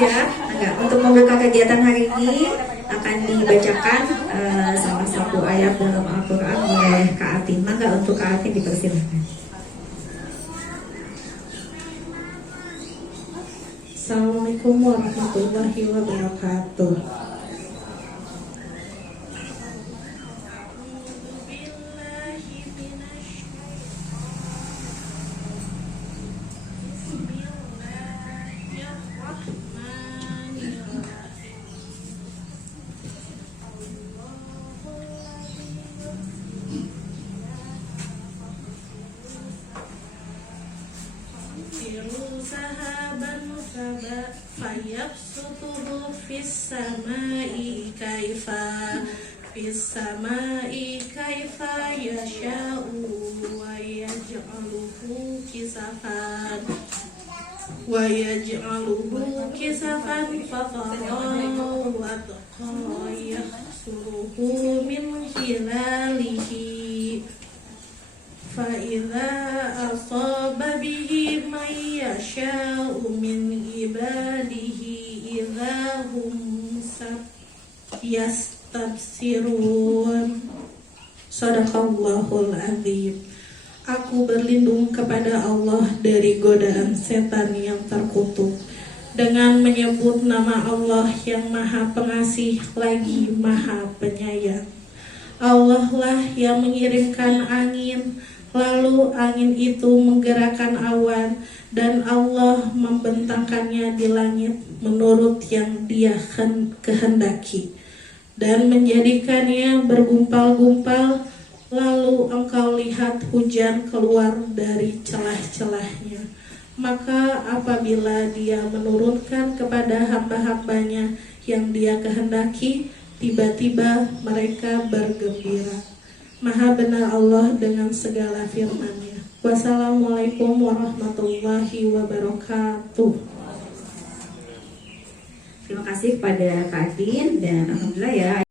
ya. Enggak, untuk membuka kegiatan hari ini akan dibacakan salah satu ayat dalam Al-Quran oleh Kak Atin. Maka untuk Kak Atin dipersilakan. Assalamualaikum warahmatullahi wabarakatuh. Fayabsutuhu fis samai kaifa yasha'u wa yaj'aluhu kisafan fatarahu wadqa yahsuruhu min hilalihi fa idza asaba bihi man yasha'u min ibadihi idza hum yastabsirun. Shadaqallahul azim. Aku berlindung kepada Allah dari godaan setan yang terkutuk dengan menyebut nama Allah yang Maha Pengasih lagi Maha Penyayang. Allah lah yang mengirimkan angin, lalu angin itu menggerakkan awan, dan Allah membentangkannya di langit menurut yang Dia kehendaki, dan menjadikannya bergumpal-gumpal, lalu engkau lihat hujan keluar dari celah-celahnya. Maka apabila Dia menurunkan kepada hamba-hambanya yang Dia kehendaki, tiba-tiba mereka bergembira. Maha benar Allah dengan segala firman-Nya. Wassalamualaikum warahmatullahi wabarakatuh. Terima kasih kepada Kak Atin dan alhamdulillah ya.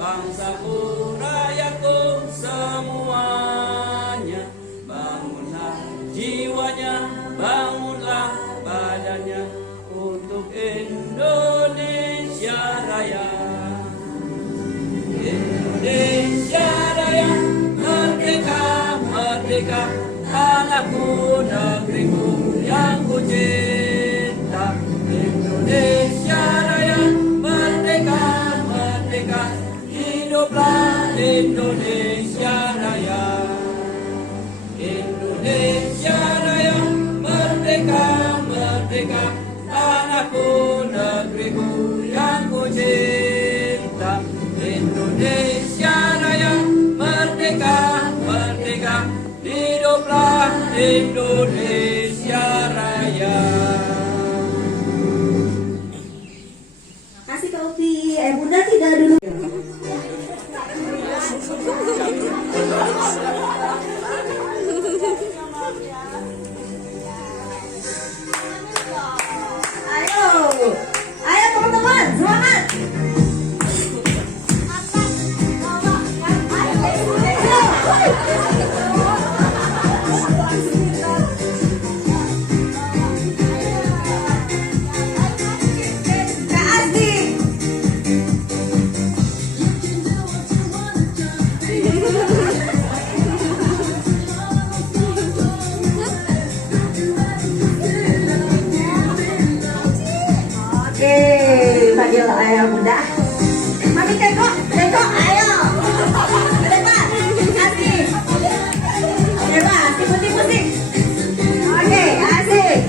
Bangsaku, rakyatku semuanya, bangunlah jiwanya, bangunlah badannya untuk Indonesia Raya. Indonesia Raya, merdeka, merdeka, tanahku, negeriku yang ku cinta. Indonesia Raya, merdeka, merdeka, hiduplah Indonesia Raya. Indonesia Raya, merdeka, merdeka, tanahku, negeriku yang ku cinta. Indonesia Raya, merdeka, merdeka, hiduplah Indonesia Raya. Kasih Kak Upi. Bunda tidak dulu. Ayo teman-teman, semangat. Panggil ayah bunda. Mami teko, ayo. Depan, asik. Depan, asik musik. Oke, asik.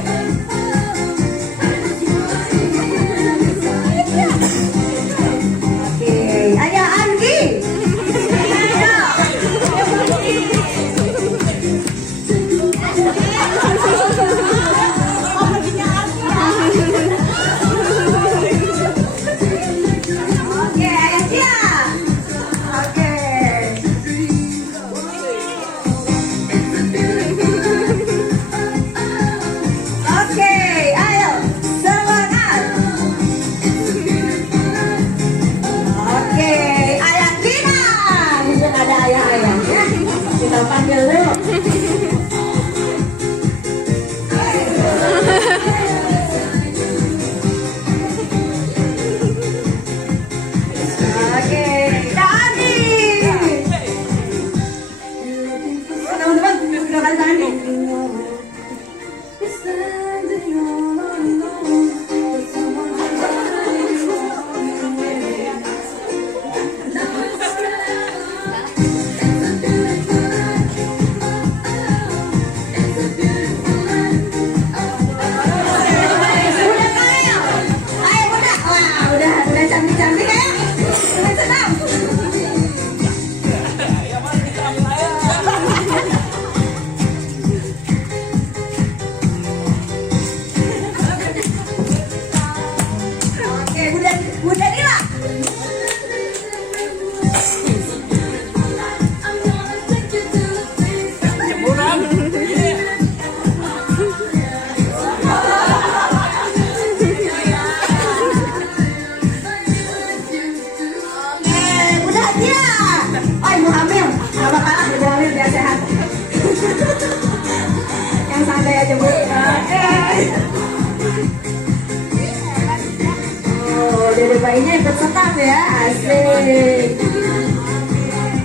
Dede bayinya ikut senam ya, asik.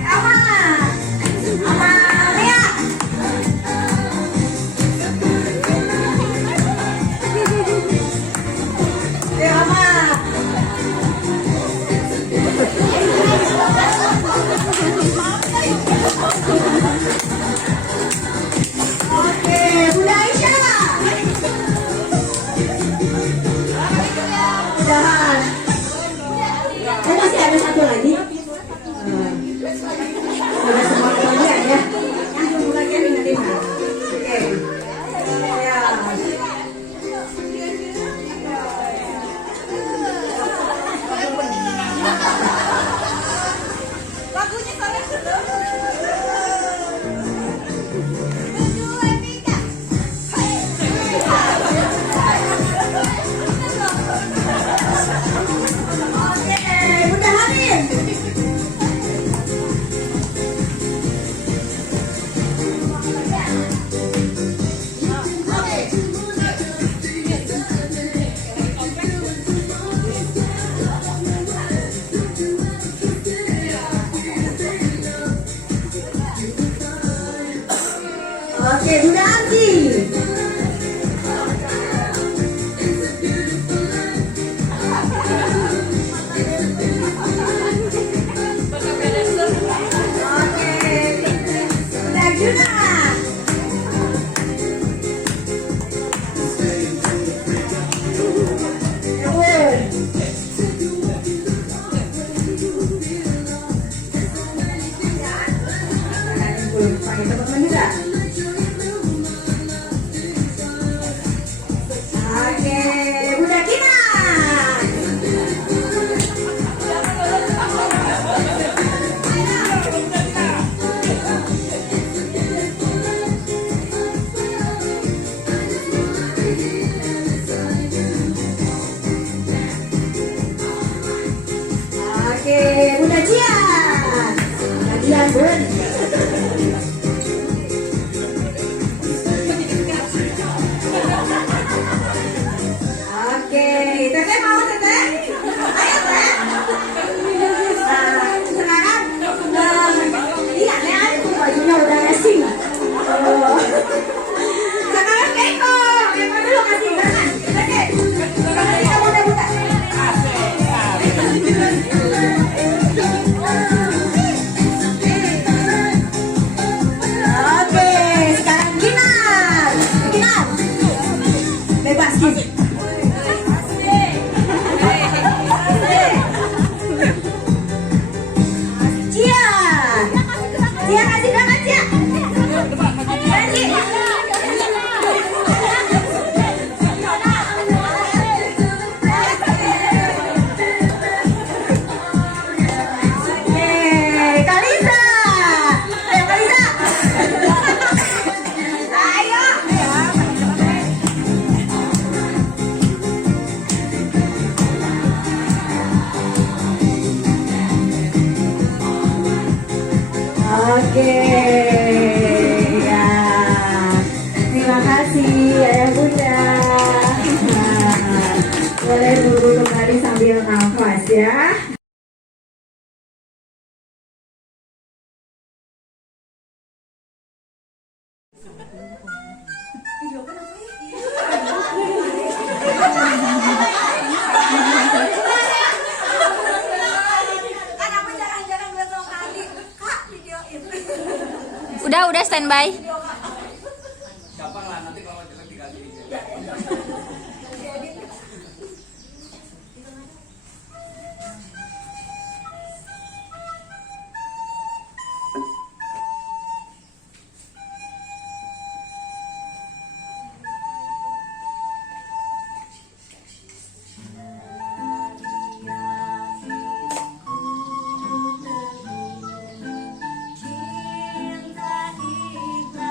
Ama, Ama Mia. Ama. Oke, Bunda Aisyah. Udahan. Oh, masih ada satu lagi. Sudah semua kebagian ya. Yang belum kebagian ingetin. Oke. Ya. Lagunya kalian Oke, Bunda Halim. Oke, Bunda Anti. Oke, Bunda Juna. Yun. Pakai teman-teman juga. Oke, Bunda Kina. Oke, Bunda Cia. Bagian Bun. Oke, Teteh mau Teteh? Ayo Teh. Nah, sekarang lihat ya, itu bajunya udah racing. Oh. Sekarang Keiko dulu kasih tangan. Oke, kasih kamu udah buka. Oke, sekarang Kinar. Kinar. Bebas Kin. Cia. Cia kasih tangan Cia. Kasih. Oke, Kalisa. Ayo Kalisa. Ayo. Oke, ya. Terima kasih Ayah Bunda. Nah, boleh duduk kembali sambil nafas ya. Kenapa jangan-jangan dua kali? Kak, videoin. Udah standby. Gampang lah, nanti kalau jelek diganti. Cinta ikhlas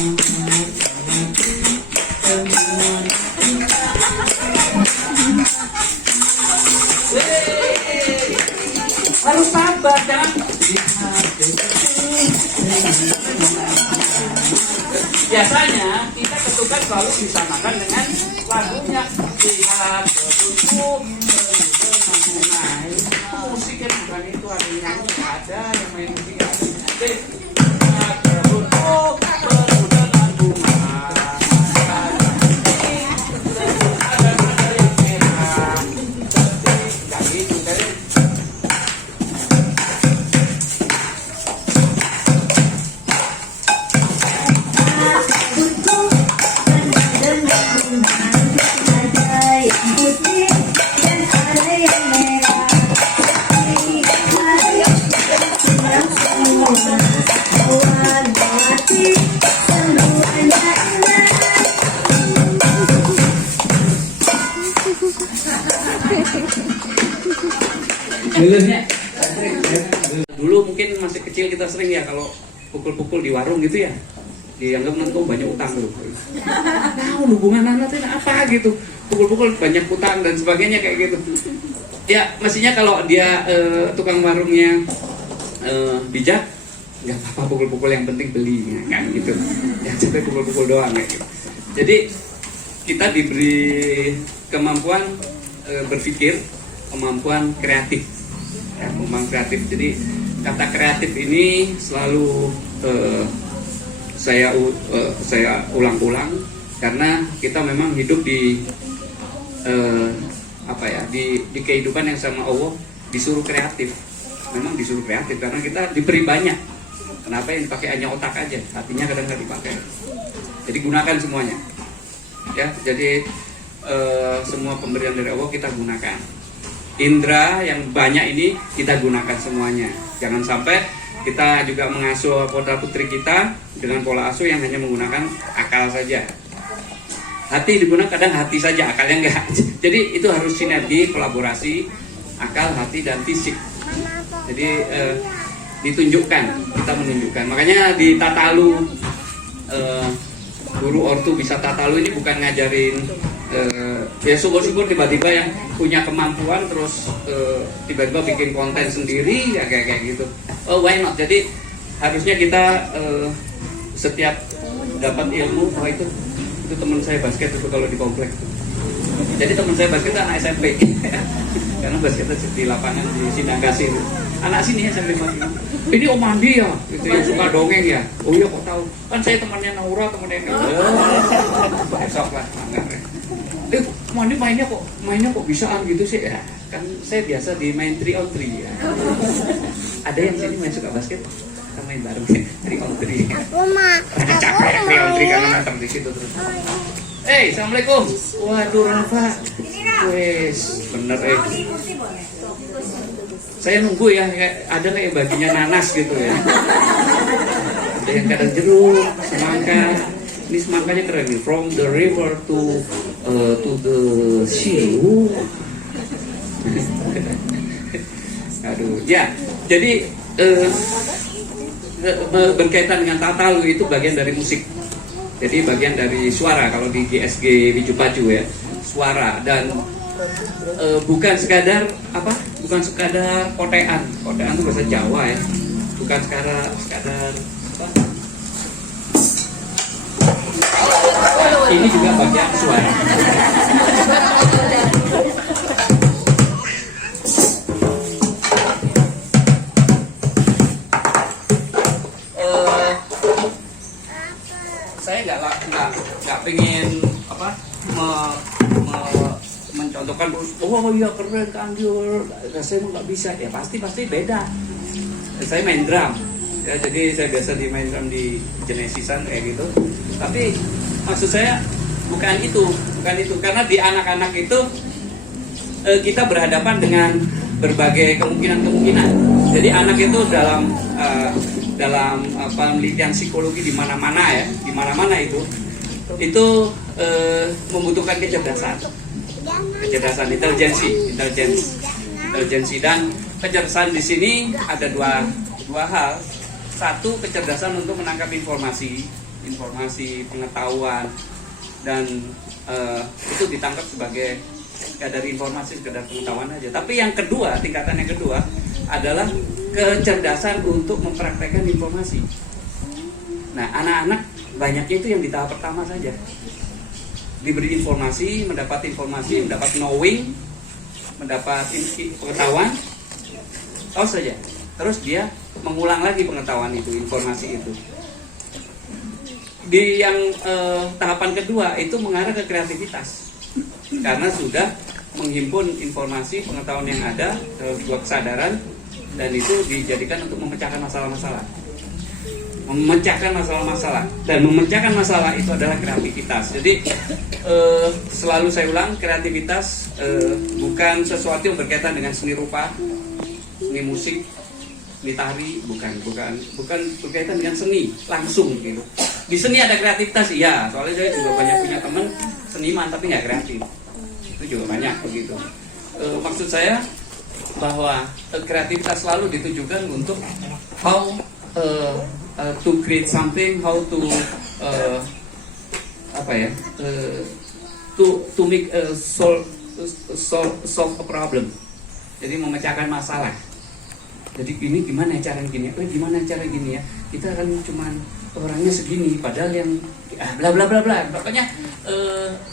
Harus sabar, jangan. Biasanya kita ketukan selalu disamakan dengan lagunya. Lihat petunjuk musik yang bukan itu, ada yang nyanyi, ada yang main musik, ada. Lihat petunjuk dengan bunga. Ada yang merah. Gak gitu kan? Dulu mungkin masih kecil kita sering ya kalau pukul-pukul di warung gitu ya, dianggap nanti banyak utang loh. Tahu hubungan anak itu apa gitu, pukul-pukul banyak utang dan sebagainya kayak gitu. Ya mestinya kalau dia tukang warungnya bijak, nggak apa-apa pukul-pukul, yang penting beli kan gitu. Jangan sampai pukul-pukul doang kayak gitu. Jadi kita diberi kemampuan berpikir, kemampuan kreatif. Ya, kemampuan kreatif. Jadi kata kreatif ini selalu saya ulang-ulang karena kita memang hidup di di kehidupan yang sama Allah disuruh kreatif. Memang disuruh kreatif karena kita diberi banyak. Kenapa yang dipakai hanya otak aja, hatinya kadang nggak dipakai. Jadi gunakan semuanya. Ya, jadi semua pemberian dari Allah kita gunakan. Indra yang banyak ini kita gunakan semuanya. Jangan sampai kita juga mengasuh putra putri kita dengan pola asuh yang hanya menggunakan akal saja. Hati digunakan kadang hati saja, akalnya enggak. Jadi itu harus sinergi, kolaborasi, akal, hati dan fisik. Jadi ditunjukkan, kita menunjukkan. Makanya di Tatalu guru ortu bisa Tatalu ini bukan ngajarin ya syukur-syukur tiba-tiba yang punya kemampuan terus tiba-tiba bikin konten sendiri ya kayak gitu. Oh why not? Jadi harusnya kita setiap dapat ilmu, itu teman saya basket itu kalau di komplek. Jadi teman saya basket itu anak SMP karena basket di lapangan di Sindangkasih. Anak sini ya SMP masih. Ini Om Andi ya, itu yang suka dongeng ya. Oh iya kok tahu? Kan saya temannya Naura, temannya besok lah. Mandi mainnya kok bisaan gitu sih ya. Kan saya biasa di main 3-on-3 ya. Ada yang sini main suka basket, kita main bareng 3-on-3. Rada capek 3-on-3 karena datang di situ terus. Assalamualaikum. Waduh Rafa. Wes, bener Saya nunggu ya, ada kayak baginya nanas gitu ya. Ada yang kadang jeruk, semangka. Ini semangkanya keren nih, from the river to the sea. Aduh, ya. Jadi berkaitan dengan Tatalu itu bagian dari musik. Jadi bagian dari suara kalau di GSG Biju Paju ya, suara dan bukan sekadar kotean. Kotean itu bahasa Jawa ya. Bukan sekadar apa? Ini juga bagian suara. Saya nggak pengen mencontohkan terus. Oh iya keren kan dia. Saya nggak bisa ya pasti beda. Saya main drum. Ya, jadi saya biasa main drum di Genesisan kayak gitu. Tapi maksud saya bukan itu karena di anak-anak itu kita berhadapan dengan berbagai kemungkinan. Jadi anak itu dalam penelitian psikologi di mana-mana itu membutuhkan kecerdasan, intelijensi dan kecerdasan di sini ada dua hal. Satu, kecerdasan untuk menangkap informasi. informasi, pengetahuan, dan itu ditangkap sebagai sekedar informasi, sekedar pengetahuan aja. Tapi yang kedua, tingkatan yang kedua adalah kecerdasan untuk mempraktekkan informasi. Nah, anak-anak banyaknya itu yang di tahap pertama saja. Diberi informasi, mendapat knowing, mendapat pengetahuan, tahu saja. Terus dia mengulang lagi pengetahuan itu, informasi itu. Di yang tahapan kedua itu mengarah ke kreativitas, karena sudah menghimpun informasi, pengetahuan yang ada dalam sebuah kesadaran, dan itu dijadikan untuk memecahkan masalah-masalah. Dan memecahkan masalah itu adalah kreativitas. Jadi selalu saya ulang, kreativitas bukan sesuatu yang berkaitan dengan seni rupa, seni musik, seni tari, bukan berkaitan dengan seni langsung gitu. Di seni ada kreativitas, iya. Soalnya saya juga banyak punya teman seniman tapi nggak kreatif. Itu juga banyak begitu. Maksud saya bahwa kreativitas selalu ditujukan untuk how to create something, how to to make solve a problem. Jadi memecahkan masalah. Jadi ini gimana cara gini? Ya? Kita kan cuman orangnya segini, padahal yang bla bla bla bla. Pokoknya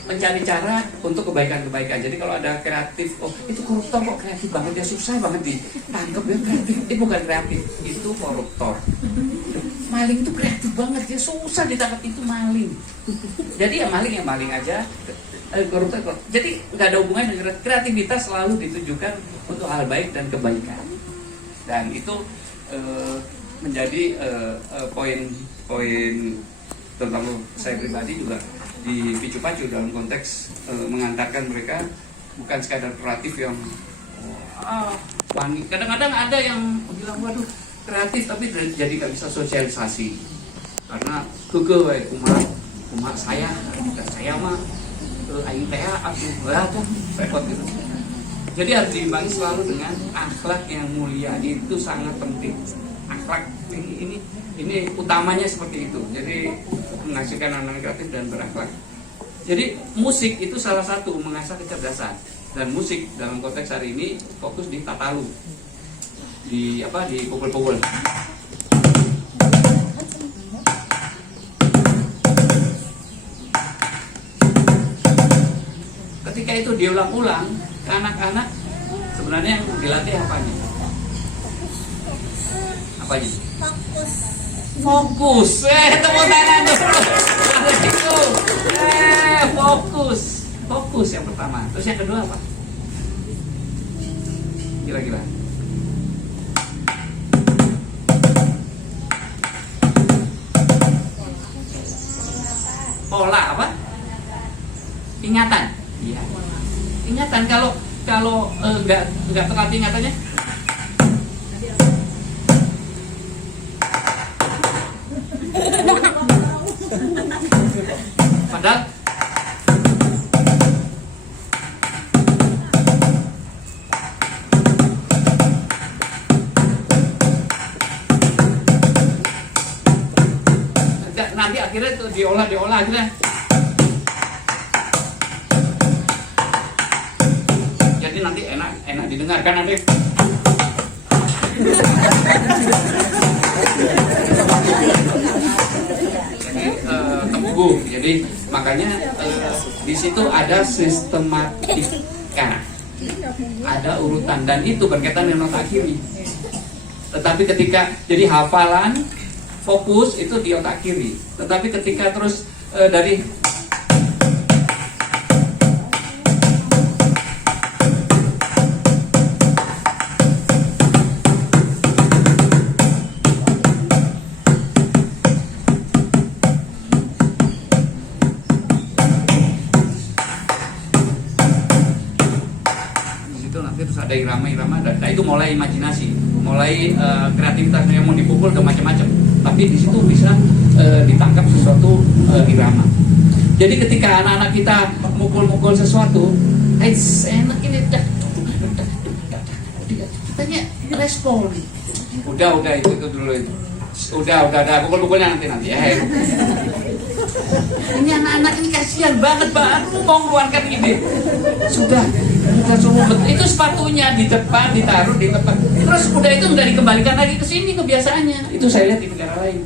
mencari cara untuk kebaikan-kebaikan. Jadi kalau ada kreatif, oh itu koruptor kok kreatif banget ya, susah banget ditangkap ya, kreatif. Bukan kreatif, itu koruptor. Maling itu kreatif banget ya, susah ditangkap, itu maling. Jadi ya maling aja. Koruptor. Jadi nggak ada hubungannya dengan kreativitas, selalu ditujukan untuk hal baik dan kebaikan. Dan itu menjadi poin terutama saya pribadi juga dipicu-pacu dalam konteks mengantarkan mereka bukan sekadar kreatif yang panik. Kadang-kadang ada yang bilang waduh kreatif tapi jadi nggak bisa sosialisasi karena kumaha saya mah aing teh atuh berat repot gitu. Jadi harus diimbangi selalu dengan akhlak yang mulia, itu sangat penting. Akhlak ini utamanya seperti itu. Jadi menghasilkan anak kreatif dan berakhlak. Jadi musik itu salah satu mengasah kecerdasan, dan musik dalam konteks hari ini fokus di tatalu, di pukul-pukul. Ketika itu diulang-ulang, anak-anak sebenarnya yang dilatih apanya? Fokus. Tepuk tangan dulu. Fokus yang pertama. Terus yang kedua apa? Kira-kira. Pola apa? Ingatan. Iya. Ingatan kalau nggak terlatih ingatannya. Padahal nanti akhirnya itu diolah akhirnya. Jadi nanti enak didengarkan nanti. Jadi makanya di situ ada sistematika, ada urutan, dan itu berkaitan dengan otak kiri. Tetapi ketika jadi hafalan, fokus itu di otak kiri. Tetapi ketika terus dari ada irama-irama, dan itu mulai imajinasi, mulai kreativitas yang mau dipukul ke macam-macam. Tapi di situ bisa ditangkap sesuatu irama. Jadi ketika anak-anak kita mukul-mukul sesuatu, enak ini, kitanya respon. Udah itu dulu itu. Udah, pukul-pukulnya nanti ya. Ini anak-anak ini kasihan banget, Pak. Aku mau mengeluarkan ide. Sudah semua itu sepatunya di depan, ditaruh di tempat. Terus udah itu nggak dikembalikan lagi ke sini kebiasaannya. Itu saya lihat di negara lain.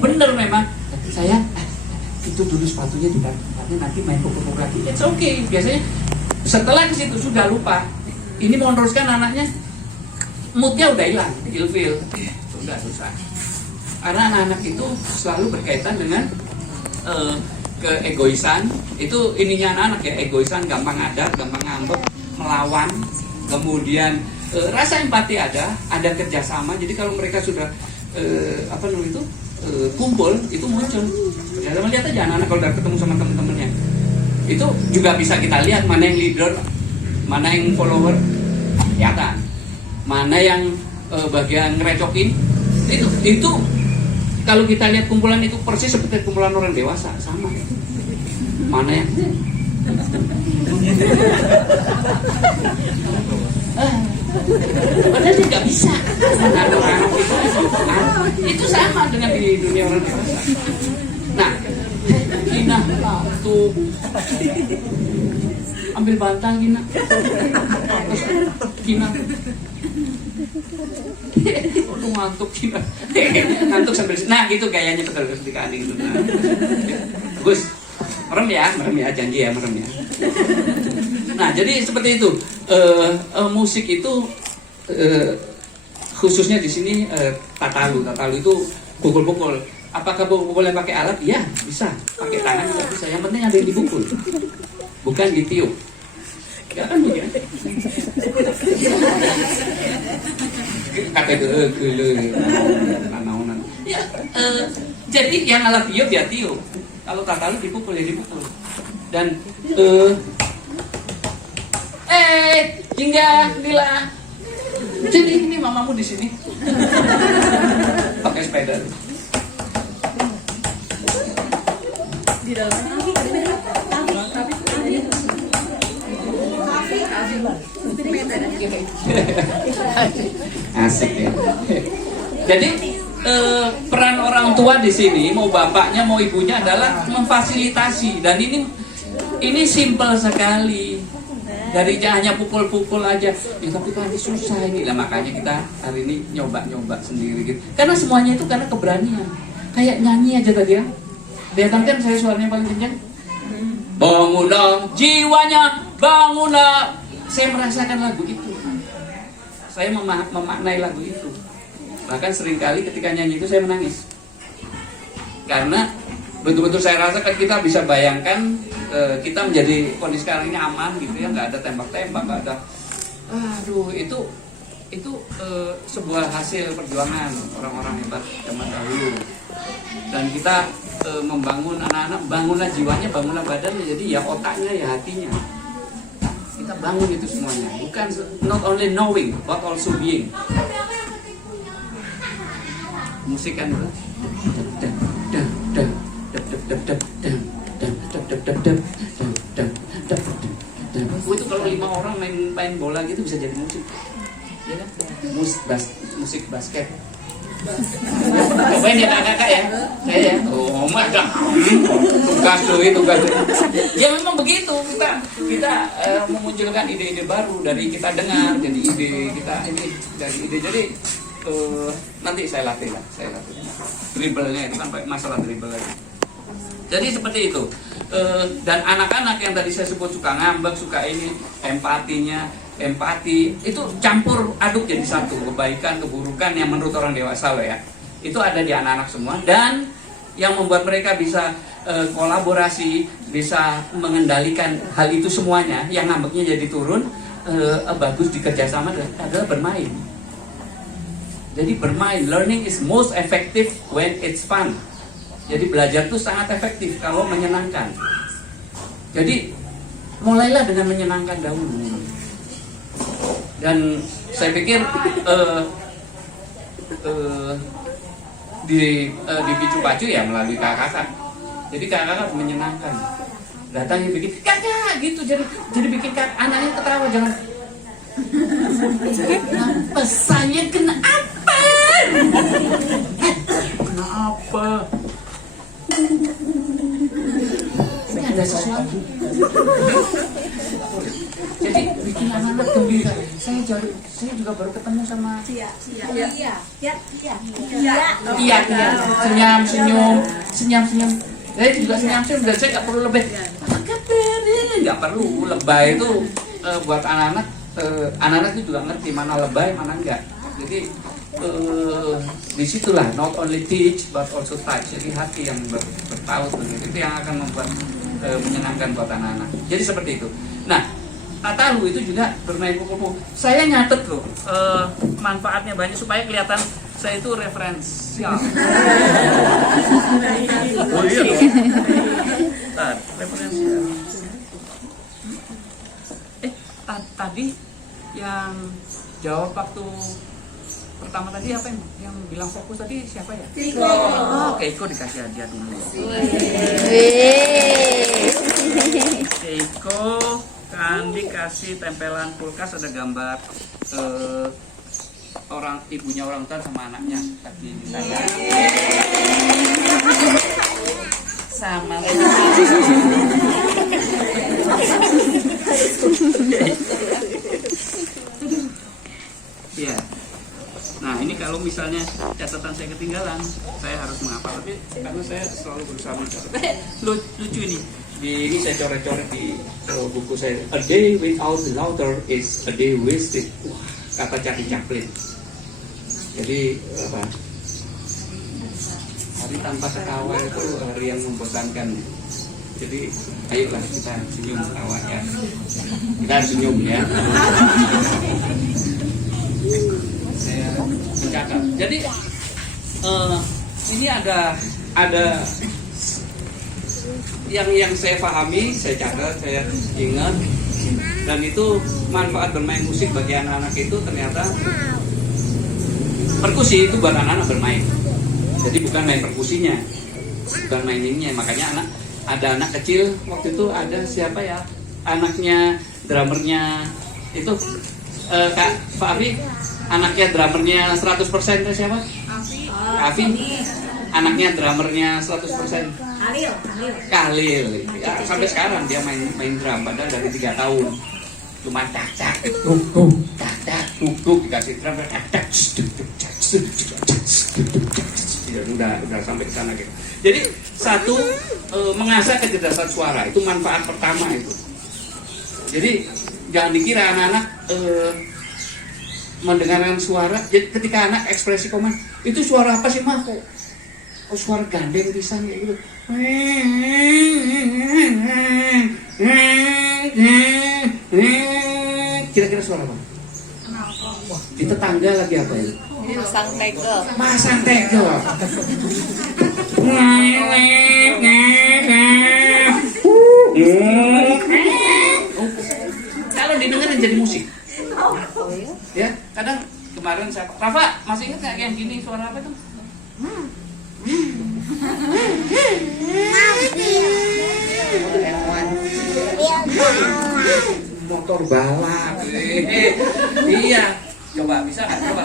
Bener memang. Saya itu dulu sepatunya di tempatnya, nanti main pukul-pukul lagi. It's okay. Biasanya setelah ke situ sudah lupa. Ini mau meneruskan anaknya, moodnya udah hilang, ilfil. Sudah susah. Karena anak-anak itu selalu berkaitan dengan keegoisan. Itu ininya anak-anak ya, egoisan, gampang adab, gampang ngambek, melawan. Kemudian rasa empati ada kerjasama. Jadi kalau mereka sudah kumpul, itu muncul. Kerjasama, lihat aja anak-anak kalau udah ketemu sama teman-temannya. Itu juga bisa kita lihat mana yang leader, mana yang follower, kelihatan. Mana yang bagian ngerecokin. Itu kalau kita lihat kumpulan itu persis seperti kumpulan orang dewasa, sama. Mana yang padahal dia nggak bisa. Anak-anak itu sama dengan di dunia orang dewasa. Nah, Gina, tuh ambil bantal Gina. Gina. Lu ngantuk Gina. Ngantuk sambil. Nah, gitu gayanya betul ketika adik itu. Nah. Gus, merem ya, janji ya merem ya. Nah, jadi seperti itu. Musik itu khususnya di sini tatalu itu pukul-pukul. Apakah boleh pakai alat? Iya, bisa. Pakai tangan juga bisa. Yang penting ada yang dipukul, bukan ditiup. Ya kan begitu. Kata gele, naon. Ya, jadi yang alat tiup ya tiup. Kalau tatalu dipukul ya dipukul. Dan hingga Lila. Jadi ini mamamu di sini. Pakai sepeda. Di dalam. Asik ya. Jadi peran orang tua di sini, mau bapaknya mau ibunya adalah memfasilitasi. Dan ini simpel sekali. Dari hanya pukul-pukul aja, ya tapi kan susah ini lah, makanya kita hari ini nyoba sendiri gitu. Karena semuanya itu karena keberanian. Kayak nyanyi aja tadi ya. Lihat kan saya suaranya paling kencang. Bangunlah jiwanya, bangunlah. Saya merasakan lagu itu. Saya memaknai lagu itu. Bahkan seringkali ketika nyanyi itu saya menangis. Karena betul-betul saya rasakan, kita bisa bayangkan kita menjadi kondisi sekarang ini aman gitu ya, nggak ada tembak-tembak, nggak ada, itu sebuah hasil perjuangan orang-orang hebat zaman dahulu. Dan kita membangun anak-anak, bangunlah jiwanya, bangunlah badannya, jadi ya otaknya ya hatinya. Kita bangun itu semuanya, bukan not only knowing but also being. Musik kan itu kalau 5 orang main bola gitu bisa jadi musik, ya kan? Musik basket. Cobain ya kakak ya, saya ya. Oh ada tugas. Ya memang begitu, kita memunculkan ide-ide baru dari kita dengar, jadi ide kita ini dari ide. Jadi nanti saya latih dribblenya, itu kan masalah dribble lagi. Jadi seperti itu. Dan anak-anak yang tadi saya sebut suka ngambek, suka ini, empati itu campur aduk jadi satu, kebaikan, keburukan yang menurut orang dewasa loh ya. Itu ada di anak-anak semua, dan yang membuat mereka bisa kolaborasi, bisa mengendalikan hal itu semuanya, yang ngambeknya jadi turun, bagus di kerjasama adalah bermain. Jadi bermain, learning is most effective when it's fun. Jadi belajar itu sangat efektif kalau menyenangkan. Jadi mulailah dengan menyenangkan dahulu. Dan saya pikir dipicu pacu ya melalui kakak. Jadi kakak menyenangkan. Datangnya bikin kakak gitu, jadi bikin anaknya ketawa, jangan Pesannya kenapa? Kenapa? Ini ada sesuatu. Jadi bikin anak-anak gembira. Saya juga baru ketemu sama Iya. senyum. Saya juga senyum. Dan saya nggak perlu lebih. Nggak perlu lebay itu buat anak-anak. Anak-anak itu juga ngerti mana lebay, mana enggak. Jadi disitulah not only teach but also touch. Jadi hati yang bertaut begitu, itu yang akan membuat menyenangkan buat anak-anak. Jadi seperti itu. Nah, Nataru itu juga bermain kupu-kupu. Saya nyatet loh manfaatnya banyak supaya kelihatan saya itu referensial. Oh iya dong. Bentar, referensial. Tadi yang jawab waktu pertama tadi apa yang bilang fokus tadi siapa ya? Keiko. Oh, Keiko dikasih hadiah dulu. Keiko kan dikasih tempelan kulkas, ada gambar orang ibunya orang tua sama anaknya tadi di sana. Sama. Ya. Nah, ini kalau misalnya catatan saya ketinggalan, saya harus menghafal. Tapi karena saya selalu berusaha mencatat. Lucu ini. Ini saya coret-coret di buku saya. A day without laughter is a day wasted. Wah, kata Charlie Chaplin. Jadi apa? Hari tanpa ketawa itu hari yang membosankan. Jadi ayolah kita senyum ketawa ya. Kita senyum ya. Saya mencatat. Jadi ini ada yang saya pahami, saya catat, saya ingat, dan itu manfaat bermain musik bagi anak-anak itu ternyata perkusi itu buat anak-anak bermain. Jadi bukan main perkusinya, bukan main ininya. Makanya ada anak kecil waktu itu ada siapa ya, anaknya drummernya itu Kak Fafi, anaknya drummernya 100% itu siapa? Afi. Anaknya drummernya 100%. Khalil. Ya, sampai sekarang dia main drum padahal dari 3 tahun. Cuma tak tuk dikasih drum tak udah sampai ke sana gitu. Jadi satu mengasah kecerdasan suara itu manfaat pertama itu. Jadi jangan dikira anak-anak mendengarkan suara. Jadi ketika anak ekspresi komen itu suara apa sih mah? Oh suara gandeng pisan kayak gitu. Kira-kira suara apa? Wah, di tetangga lagi apa ya? Masang tegel. Kalau didengerin jadi musik. Ya, kadang kemarin saya Rafa, masih ingat nggak yang gini suara apa itu? Motor balap. Iya, coba bisa nggak? Coba.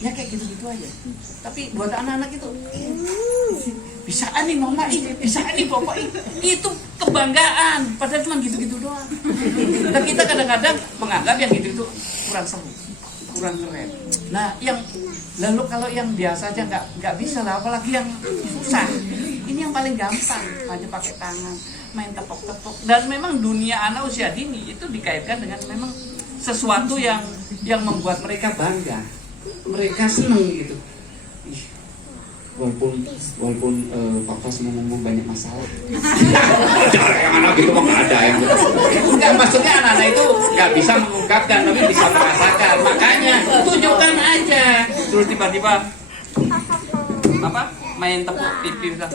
Ya kayak gitu-gitu aja. Tapi buat anak-anak itu bisa nih mama ini, bisa nih bapak ini. Itu kebanggaan. Padahal cuma gitu-gitu doang. Dan kita kadang-kadang menganggap yang gitu itu kurang seru, kurang keren. Nah, lalu kalau yang biasa aja nggak bisa lah, apalagi yang susah. Ini yang paling gampang, hanya pakai tangan, main tepok-tepok. Dan memang dunia anak usia dini itu dikaitkan dengan memang sesuatu yang membuat mereka bangga. Mereka seneng gitu. Walaupun papa semua ngomong banyak masalah. Jangan yang anak gitu mah nggak ada yang gitu. Enggak, maksudnya anak-anak itu nggak bisa mengungkapkan tapi bisa merasakan. Makanya tunjukkan aja. Terus tiba-tiba apa? Main tepuk pipi bisa.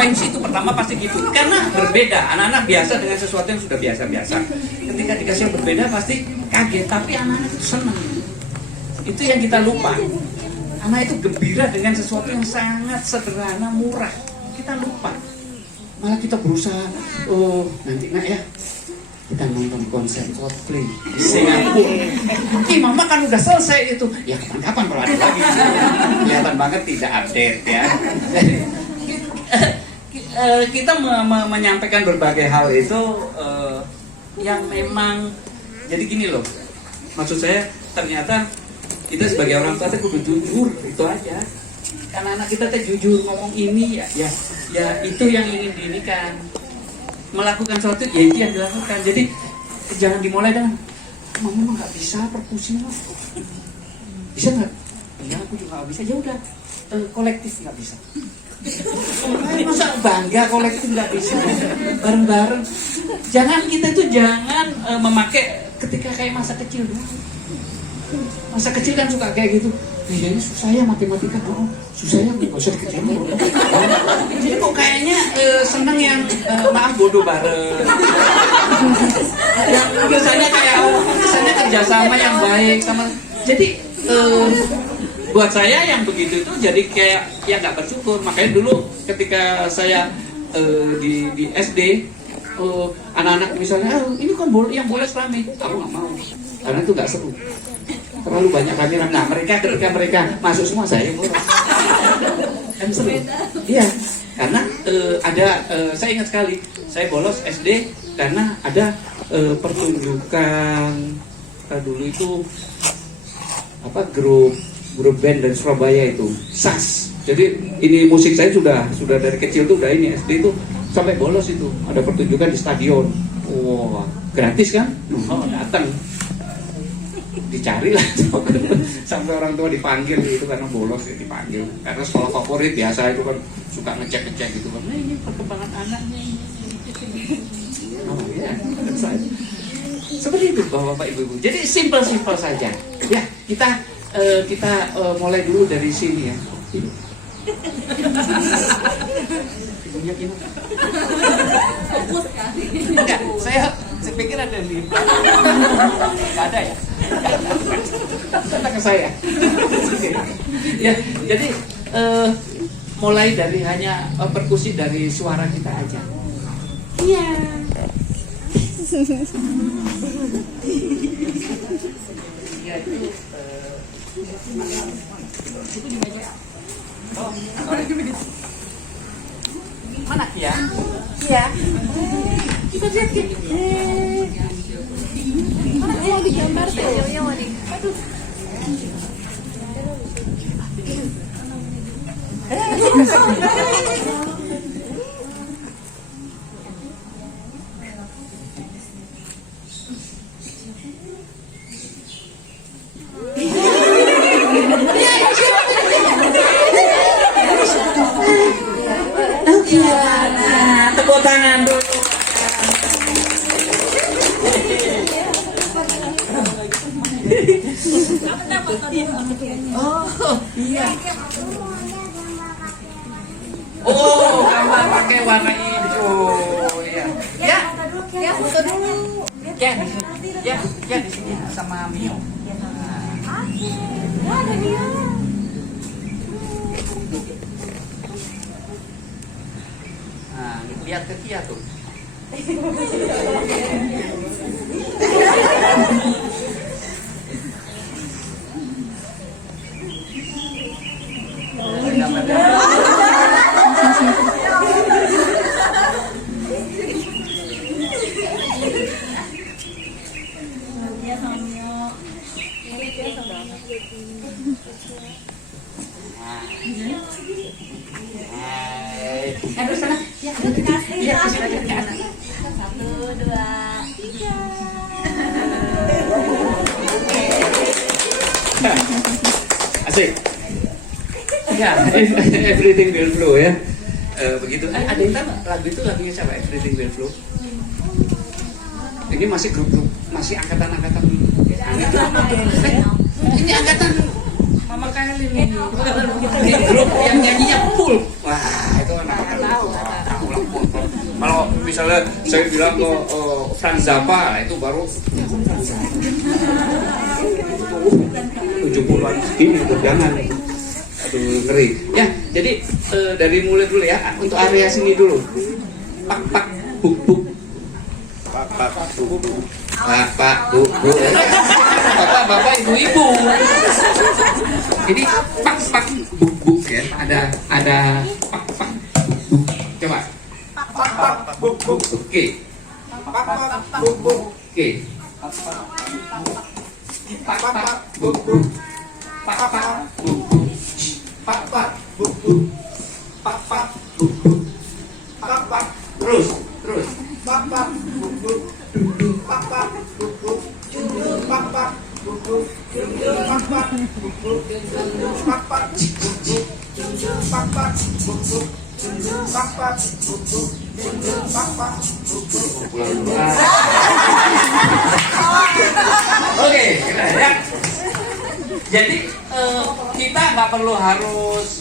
ngapain sih itu pertama pasti gitu. Karena berbeda, anak-anak biasa dengan sesuatu yang sudah biasa-biasa. Ketika dikasih yang berbeda pasti kaget, tapi anak-anak itu senang. Itu yang kita lupa. Anak itu gembira dengan sesuatu yang sangat sederhana, murah. Kita lupa. Malah kita berusaha, oh nanti nak ya, kita nonton konser Coldplay di Singapura. Mama kan udah selesai itu. Ya kapan-kapan kalau ada lagi. Kelihatan banget tidak update ya. Kita menyampaikan berbagai hal itu yang memang jadi gini loh. Maksud saya ternyata kita sebagai orang tua itu kudu jujur, itu aja. Karena anak kita tuh jujur ngomong ini ya itu yang ingin diinikan. Melakukan sesuatu ya itu yang dilakukan. Jadi jangan dimulai dengan mama nggak bisa perkusi loh. Bisa nggak? Iya aku juga nggak bisa. Ya udah kolektif nggak bisa. Masa bangga kolektif nggak bisa bareng-bareng. Jangan kita itu jangan memakai ketika kayak masa kecil dulu. Masa kecil kan suka kayak gitu. Ini susah ya matematika, susah ya nggak usah dikejarin. Jadi kok kayaknya seneng yang maaf bodoh bareng. Yang biasanya kayak misalnya kerjasama yang baik sama. Jadi buat saya yang begitu itu jadi kayak ya nggak bersyukur. Makanya dulu ketika saya di SD anak-anak misalnya ini kan yang boleh selami, aku nggak mau karena itu nggak seru. Terlalu banyak kamera. Nah mereka ketika mereka masuk semua saya bolos. Kan seru. Iya. Karena ada saya ingat sekali saya bolos SD karena ada pertunjukan dulu itu apa grup band dari Surabaya itu SAS. Jadi ini musik saya sudah dari kecil tuh udah ini SD itu sampai bolos itu ada pertunjukan di stadion. Wah gratis kan? Oh datang. Dicari lah sampai orang tua dipanggil itu karena bolos ya dipanggil karena sekolah favorit biasa itu kan suka ngecek gitu kan nah ini perkembangan anaknya oh ya seperti itu bapak ibu jadi simple saja ya kita mulai dulu dari sini ya ibunya gimana enggak saya pikir ada di nggak ada ya datang ke saya ya jadi mulai dari hanya perkusi dari suara kita aja iya ya itu di meja oh sorry. Mana Kia? Kia kita lihat mana mau digambar tuh aduh tepuk tangan dulu. Oh iya. Oh gambar pakai warna hijau ya. Ya foto dulu. Ya di sini sama Mio. Ya ada Mio. Nah, lihat ke Kia tuh. Aduh sana. Ya, kasih. Ya, kasih. 1, 2, 3. Asik. Ya, everything will flow ya. Begitu. Ada yang tahu lagu itu lagunya siapa? Everything will flow. Ini masih grup-grup, masih angkatan-angkatan. Ini angkatan Mama Kailin ini. Grup yang nyanyinya full. Wah, itu anak-anak tahu. misalnya saya bilang ke Franz Zappa, itu baru 70-an segini itu jangan. Aduh ngeri. Ya, jadi dari mulai dulu ya untuk area sini dulu. Pak pak buk buk. Pak pak buk buk. Pak pak buk buk. Bapak bapak ibu ibu. Ini pak pak buk buk ya. Ada pak pak buk. Coba. Pak pak buk buk. Oke. Pak pak buk buk. Oke. Pak pak buk buk. Pak pak buk buk. Pak pak buk buk. Pak pak buk buk. Pak pak terus pak pak buk buk. Pak pak buk buk. Pak pak buk buk. Pak pak buk buk. Pak pak buk buk. Pak pak buk buk. Pak pak buk buk. Pak pak buk buk. Oke, ya. Jadi kita nggak perlu harus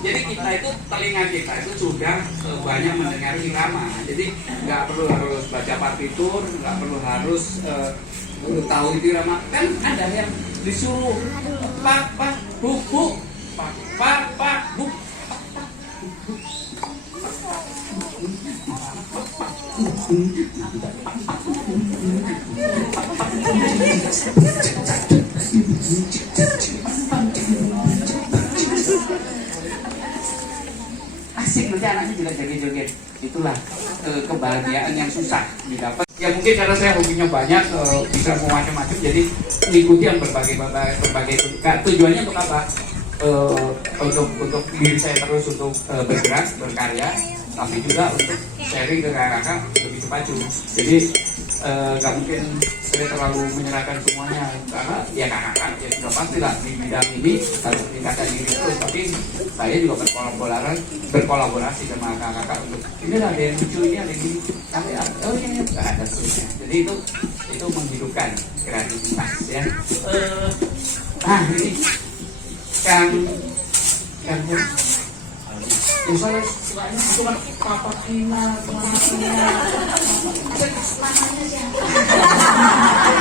jadi kita itu telinga kita itu sudah banyak mendengar irama. Jadi nggak perlu harus baca partitur, nggak perlu harus tahu itu irama. Kan ada yang disuruh pak pak buk buk, pak pak buk. Asik nanti anaknya juga joget-joget. Itulah kebahagiaan yang susah didapat. Ya mungkin karena saya hobinya banyak, bisa mau macam-macam, jadi mengikuti yang berbagai tujuannya untuk apa? Untuk diri saya terus untuk bergerak, berkarya, tapi juga untuk sharing ke kakak lebih maju. Jadi nggak mungkin saya terlalu menyerahkan semuanya, karena ya kakak ya sudah pastilah di bidang ini harus meningkatkan diri terus. Tapi saya juga berkolaborasi sama kakak untuk ini ada yang lucu, ini ada yang gini, tapi oh ini nggak ada seterusnya. Jadi itu menghidupkan kreativitas ya. Nah ini yang saya sukanya itu kan Papa Kina,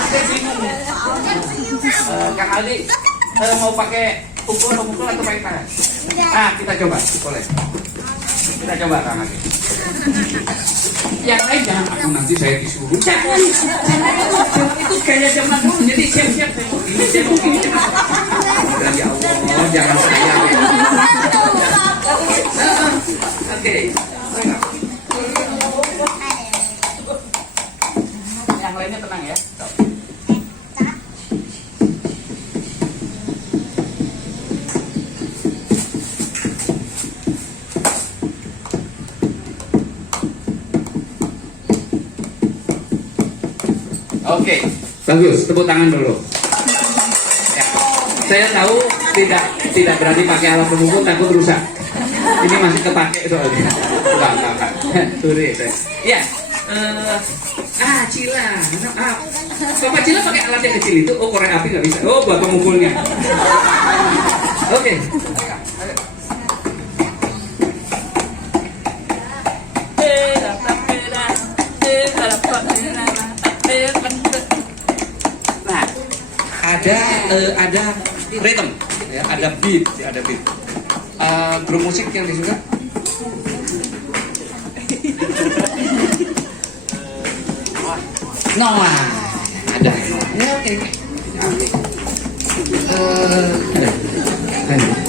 saya bingung. Kang Aldi mau pakai pukul atau pakai tangan? Nah kita coba, boleh. Kita coba Kang Aldi. Yang lain jangan aku nanti saya disuruh. Jangan. Itu gaya zaman dulu. Jadi siap-siap saya mau ini, saya mau ini. Ya Allah, jangan saya. Oke. Yang lainnya tenang ya. Oke, bagus. Tepuk tangan dulu. Ya. Saya tahu tidak berani pakai alat pemukul, takut rusak. Ini masih kepake soalnya. Enggak. Sorry. Ya. Cila. Papa Cila pakai alat yang kecil itu. Oh, korek api nggak bisa. Oh, buat pemukulnya. Oke. Nah, ada rhythm, ya, ada beat. Grup musik yang disuka? Noah, ada. Ya, oke.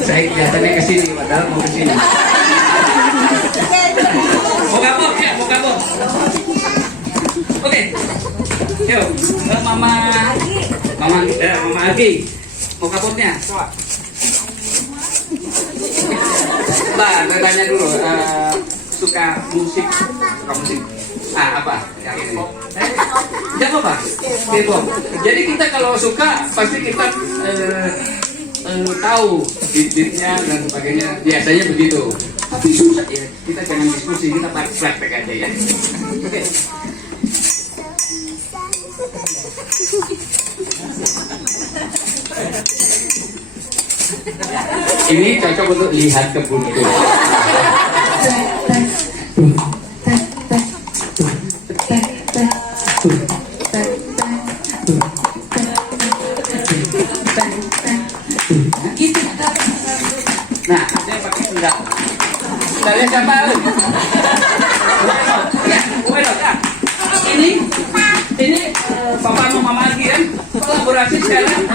Saya kelihatannya kesini, padahal mau kesini. Mau kapok ya, mau kapok. Oke, yuk, Mama Agi, mau kapoknya? Bah, saya tanya dulu, suka musik? Apa? Yang ini? Siapa Pak? K-pop. Jadi kita kalau suka, pasti kita tahu beat-beatnya dan sebagainya. Biasanya begitu. Tapi susah ya, kita jangan diskusi, kita praktek aja ya. Oke. Ini cocok untuk lihat kebun itu. Gitu. Nah, ada yang pakai sendal. Sendalnya siapa? Bueno, ya. Ini papa sama mama lagi kan kolaborasi sekarang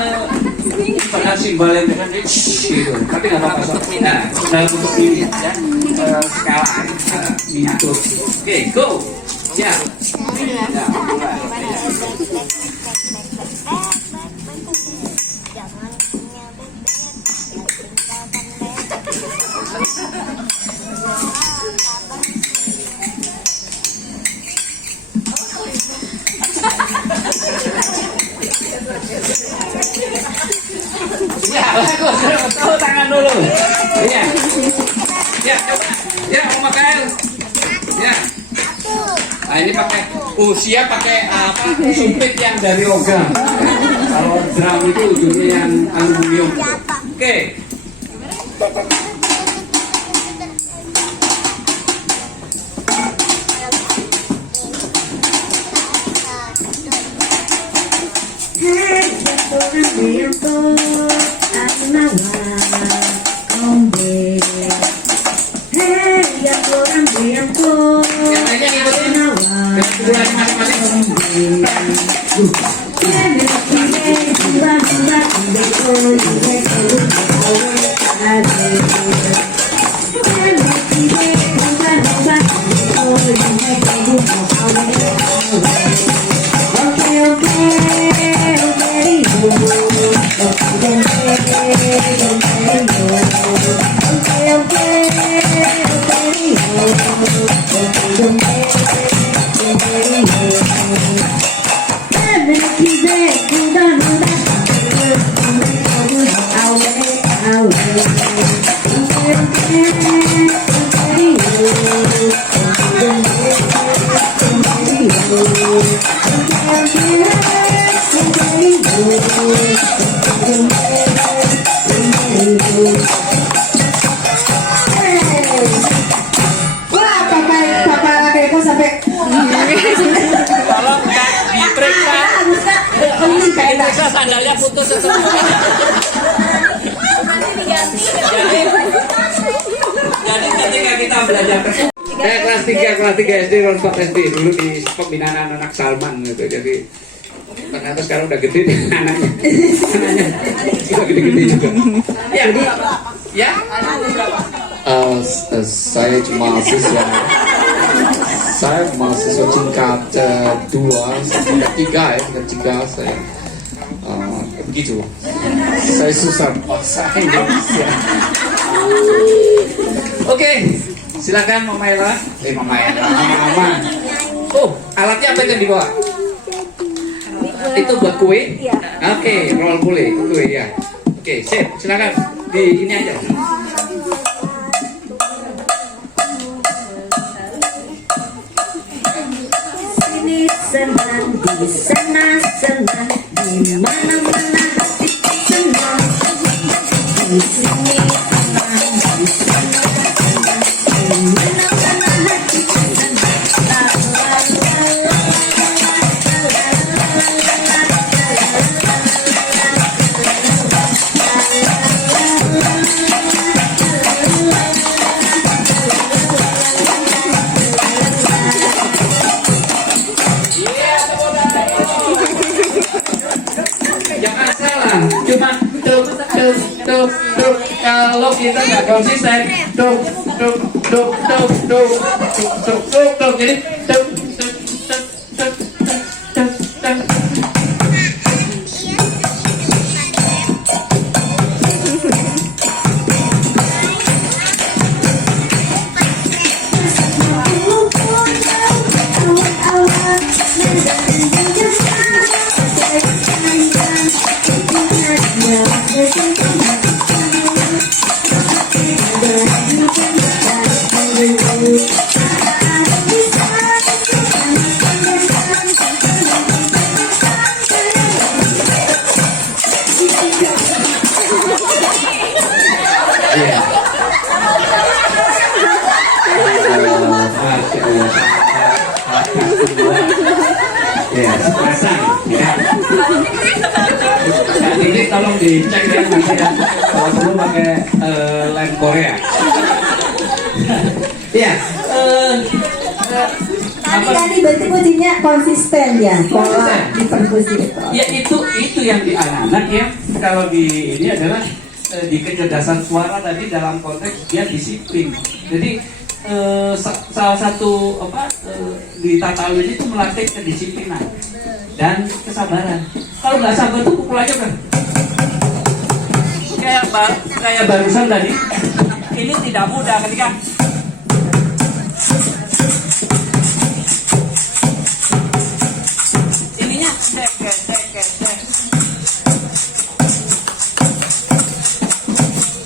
pada simbolnya dengan gitu. Tapi nggak apa-apa. Nah, dalam bentuk ini ya skala miniatur. Oke, go. Ya. Ya. Ya, bagus. Tangan dulu. Iya. Ya, coba. Ya, Om Makael. Ya. Nah, ini pakai usia pakai apa? Sumpit yang dari logam. Kalau drum itu ujungnya yang aluminium. Oke. Yang lainnya ngikutin. Dengan masing-masing. Wah, papa kepo sampai Tolong Kak, diperiksa. Diperiksa sandalnya putus itu. Jadi ketika kita belajar kelas 3 SD, kelas 4 SD dulu di pembinaan anak-anak Salman gitu. Jadi ternyata sekarang udah gede nih anaknya. Sudah gede-gede juga. Ya. Ya. Saya mahasiswa tingkat 2 sampai 3 ya, tingkat 3 saya begitu. Saya susah bahasa Indonesia. Oke, silakan Mama Ella. Mama Oh, alatnya apa yang dibawa? Itu buat kue? Oke, roll kue ya. Oke, sip, silakan di ini aja. Sini senang, di sana senang, di mana-mana hati senang. Di sini senang, di sana senang, di mana-mana hati senang. La la la Jangan salah, cuma tuk. Kalau kita nggak konsisten, tuk. Jadi tuk. Bisa Ini tolong dicek ya nanti ya. Kalau perlu pakai lem Korea. Iya. Nanti berarti kuncinya konsisten ya, pola di perkusi itu. Ya itu yang di anak-anak ya. Kalau di ini adalah di kecerdasan suara tadi dalam konteks dia disiplin. Jadi salah satu di tata ini itu melatih kedisiplinan dan kesabaran. Kalau nggak sabar tuh pukul aja kan. Kayak barusan tadi. Ini tidak mudah ketika ininya cek.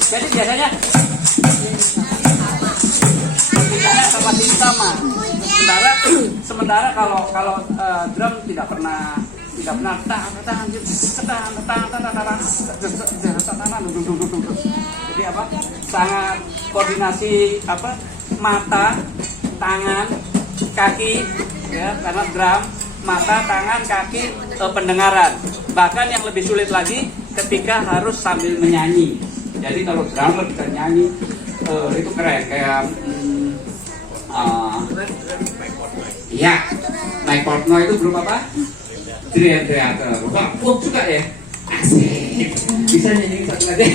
Jadi biasanya sama sama. Sementara kalau drum tidak pernah jadi apa? Sangat koordinasi mata, tangan, kaki ya, karena drum mata, tangan, kaki, pendengaran. Bahkan yang lebih sulit lagi ketika harus sambil menyanyi. Jadi kalau drummer bisa nyanyi itu keren kayak iya, Mike Portnoy itu grup apa? Dream Theater. Kok suka ya? Asik. Bisa nyanyi satu lagi.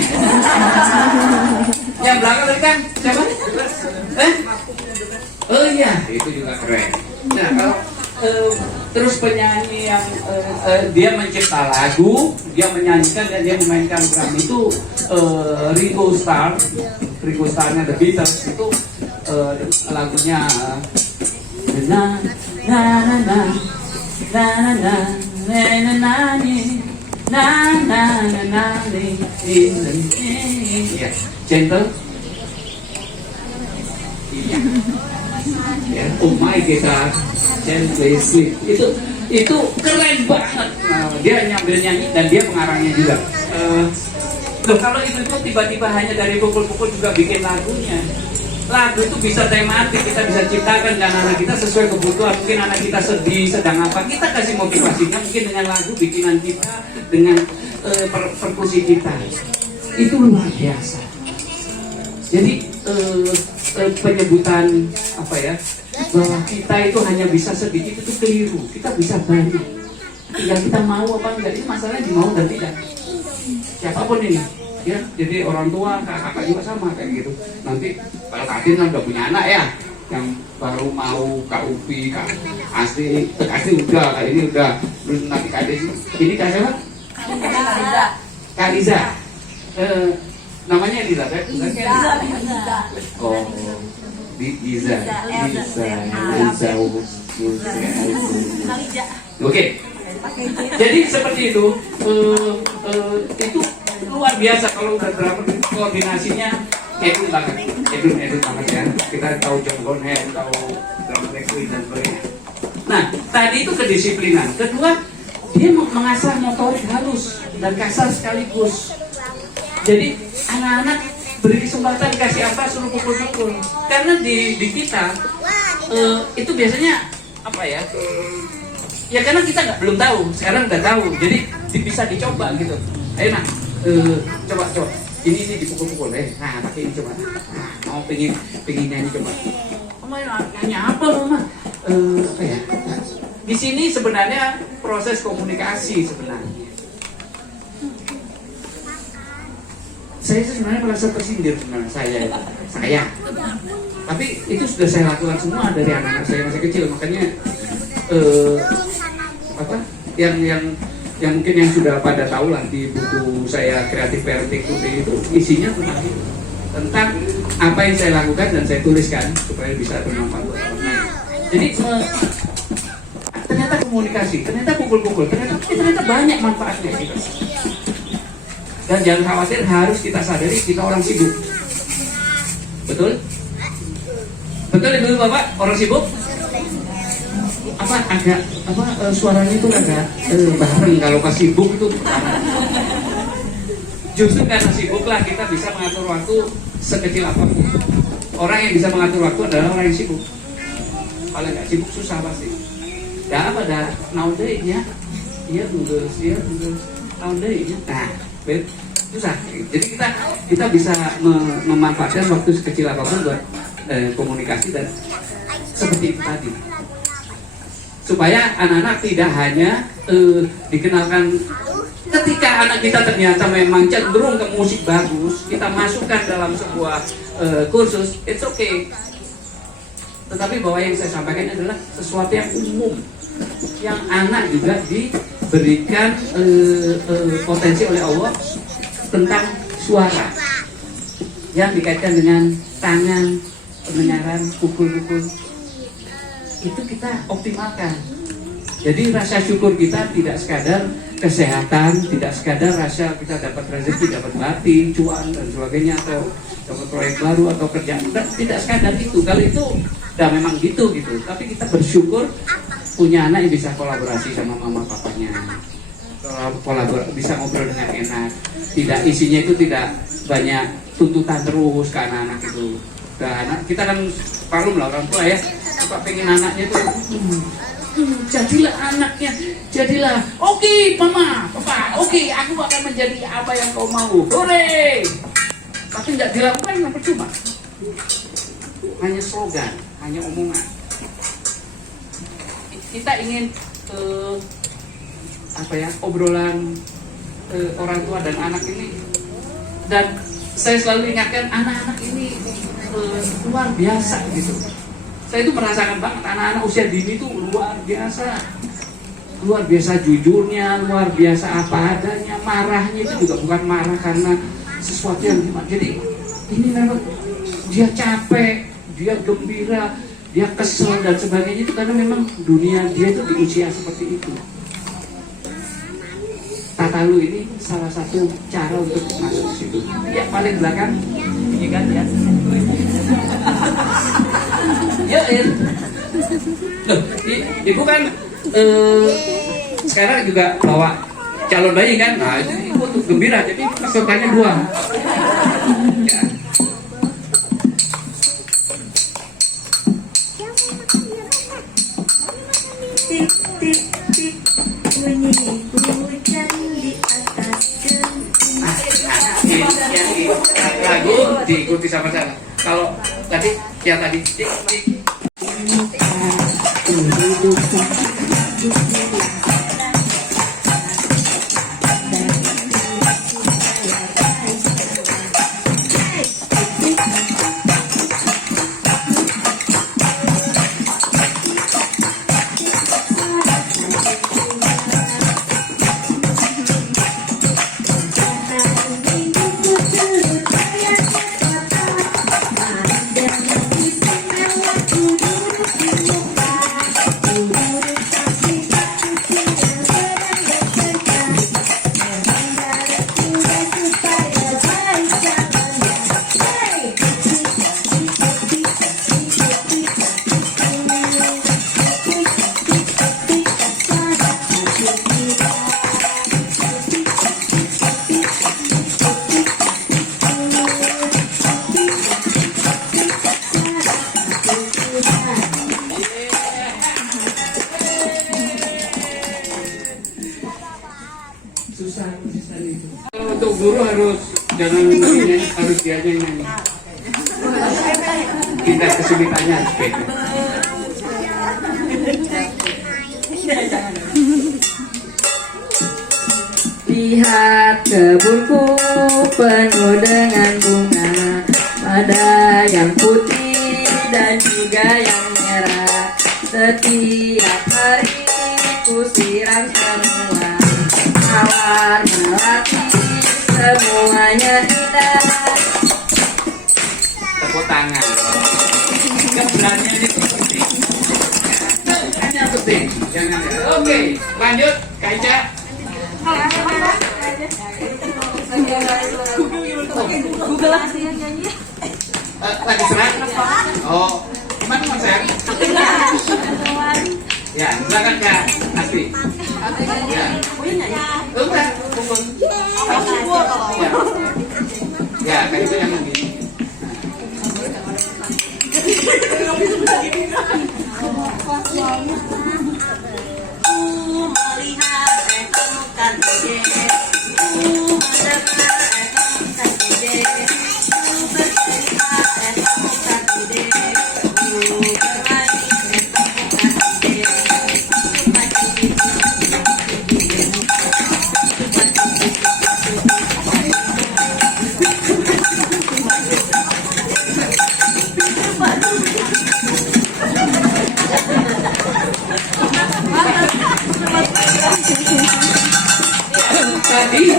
Yang belakang tadi kan siapa? Oh iya, itu juga keren. Nah kalau terus penyanyi yang dia mencipta lagu, dia menyanyikan dan dia memainkan drum itu Ringo Starr-nya The Beatles itu lagunya na na na na na na na na na na ya gentle ya oh my guitar gently sleep itu keren banget. Dia nyambil nyanyi dan dia pengarangnya juga. Loh kalau itu tiba-tiba hanya dari pukul-pukul juga bikin lagunya. Lagu itu bisa tematik, kita bisa ciptakan dan anak kita sesuai kebutuhan. Mungkin anak kita sedih, sedang apa, kita kasih motivasinya mungkin dengan lagu bikinan kita, dengan perkusi kita. Itu luar biasa. Jadi penyebutan bahwa kita itu hanya bisa sedikit itu keliru. Kita bisa banyak. Tinggal kita mau apa enggak, itu masalahnya di mau dan tidak. Siapapun ini. Ya, jadi orang tua, kakak juga sama kayak gitu. Nanti kalau Kadin kan udah punya anak ya, yang baru mau KUP, asli udah, kayak ini udah, terus nanti Kadin ini Kak siapa? Kak Liza. Namanya Liza, kan? Oh, Liza. Oke. Jadi seperti itu, itu luar biasa kalau udah drummer koordinasinya edun banget ya. Kita tahu John Bonham, tahu drummer Lexley dan sebagainya. Nah, tadi itu kedisiplinan. Kedua, dia mengasah motorik halus dan kasar sekaligus. Jadi anak-anak beri kesempatan kasih apa suruh pukul-pukul. Karena di kita itu biasanya apa ya? Ya karena kita belum tahu, sekarang udah tahu. Jadi bisa dicoba gitu. Ayo nak. Coba ini dipukul-pukul nah pakai ini coba mau pengen nyanyi coba nyanyi apa mama apa ya di sini sebenarnya proses komunikasi sebenarnya saya sebenarnya merasa tersindir sebenarnya saya tapi itu sudah saya lakukan semua dari anak-anak saya masih kecil makanya yang mungkin yang sudah pada tahu lah di buku saya Creative Parenting Today itu isinya tentang apa yang saya lakukan dan saya tuliskan supaya bisa bermanfaat buat orang lain. Jadi ternyata komunikasi, ternyata pukul-pukul, ternyata banyak manfaatnya gitu. Dan jangan khawatir, harus kita sadari kita orang sibuk. Betul? Betul Ibu Bapak, orang sibuk? Suaranya itu agak bareng kalau pas sibuk itu justru karena sibuklah kita bisa mengatur waktu sekecil apapun. Orang yang bisa mengatur waktu adalah orang yang sibuk. Kalau nggak sibuk susah pasti. Dan pada nowadays ya dia tugas tahun deh ya. Nah, susah. Jadi kita bisa memanfaatkan waktu sekecil apapun buat komunikasi dan seperti itu tadi. Supaya anak-anak tidak hanya dikenalkan ketika anak kita ternyata memang cenderung ke musik bagus, kita masukkan dalam sebuah kursus, it's okay. Tetapi bahwa yang saya sampaikan adalah sesuatu yang umum, yang anak juga diberikan potensi oleh Allah tentang suara yang dikaitkan dengan tangan, pendengaran, pukul-pukul. Itu kita optimalkan. Jadi rasa syukur kita tidak sekadar kesehatan, tidak sekadar rasa kita dapat rezeki, dapat bati, cuan dan sebagainya, atau dapat proyek baru atau kerjaan. Tidak sekadar itu. Kalau itu udah memang gitu. Tapi kita bersyukur punya anak yang bisa kolaborasi sama mama papanya, bisa ngobrol dengan enak. Tidak, isinya itu tidak banyak tuntutan terus ke anak-anak itu. Dan kita kan maklum lah orang tua ya, suka pengen anaknya itu jadilah anaknya, jadilah oke, mama, papa, oke, aku akan menjadi apa yang kau mau, hore. Tapi nggak dilakukan, yang percuma. Hanya slogan, hanya omongan. Kita ingin obrolan orang tua dan anak ini, dan saya selalu ingatkan anak-anak ini luar biasa gitu. Saya itu merasakan banget anak-anak usia dini itu luar biasa jujurnya, luar biasa apa adanya. Marahnya itu juga bukan marah karena sesuatu yang gimana. Jadi ini memang dia capek, dia gembira, dia kesel dan sebagainya, itu karena memang dunia dia itu di usia seperti itu. Tatalu ini salah satu cara untuk masuk ke situ. Ya paling belakang ini kan ya. Ya, loh, ibu kan sekarang juga bawa calon bayi kan, nah itu untuk gembira, jadi pesertanya 2. Ya. Tip tip tip bunyi hujan di atas genting. Lagu diikuti sama saya. Kalau tadi yang tadi tik tik. Susah itu. Untuk guru harus jangan nyanyi, harus dia aja yang nyanyi. Tingkat kesulitannya harus beda. Lihat kebunku penuh dengan bunga, ada yang putih dan juga yang merah. Setiap hari ku siram semua, mawar melati semuanya indah. Tepuk tangan. Keberanian itu penting. Hanya penting. Jangan. Oke, lanjut, Kak Ica. Lagi serang? Oh, gimana Mas Sayang? Ya, silakan Kak Asri. Ya. Udah, pukul. Ya. Ya, kayak itu yang begini. Melihat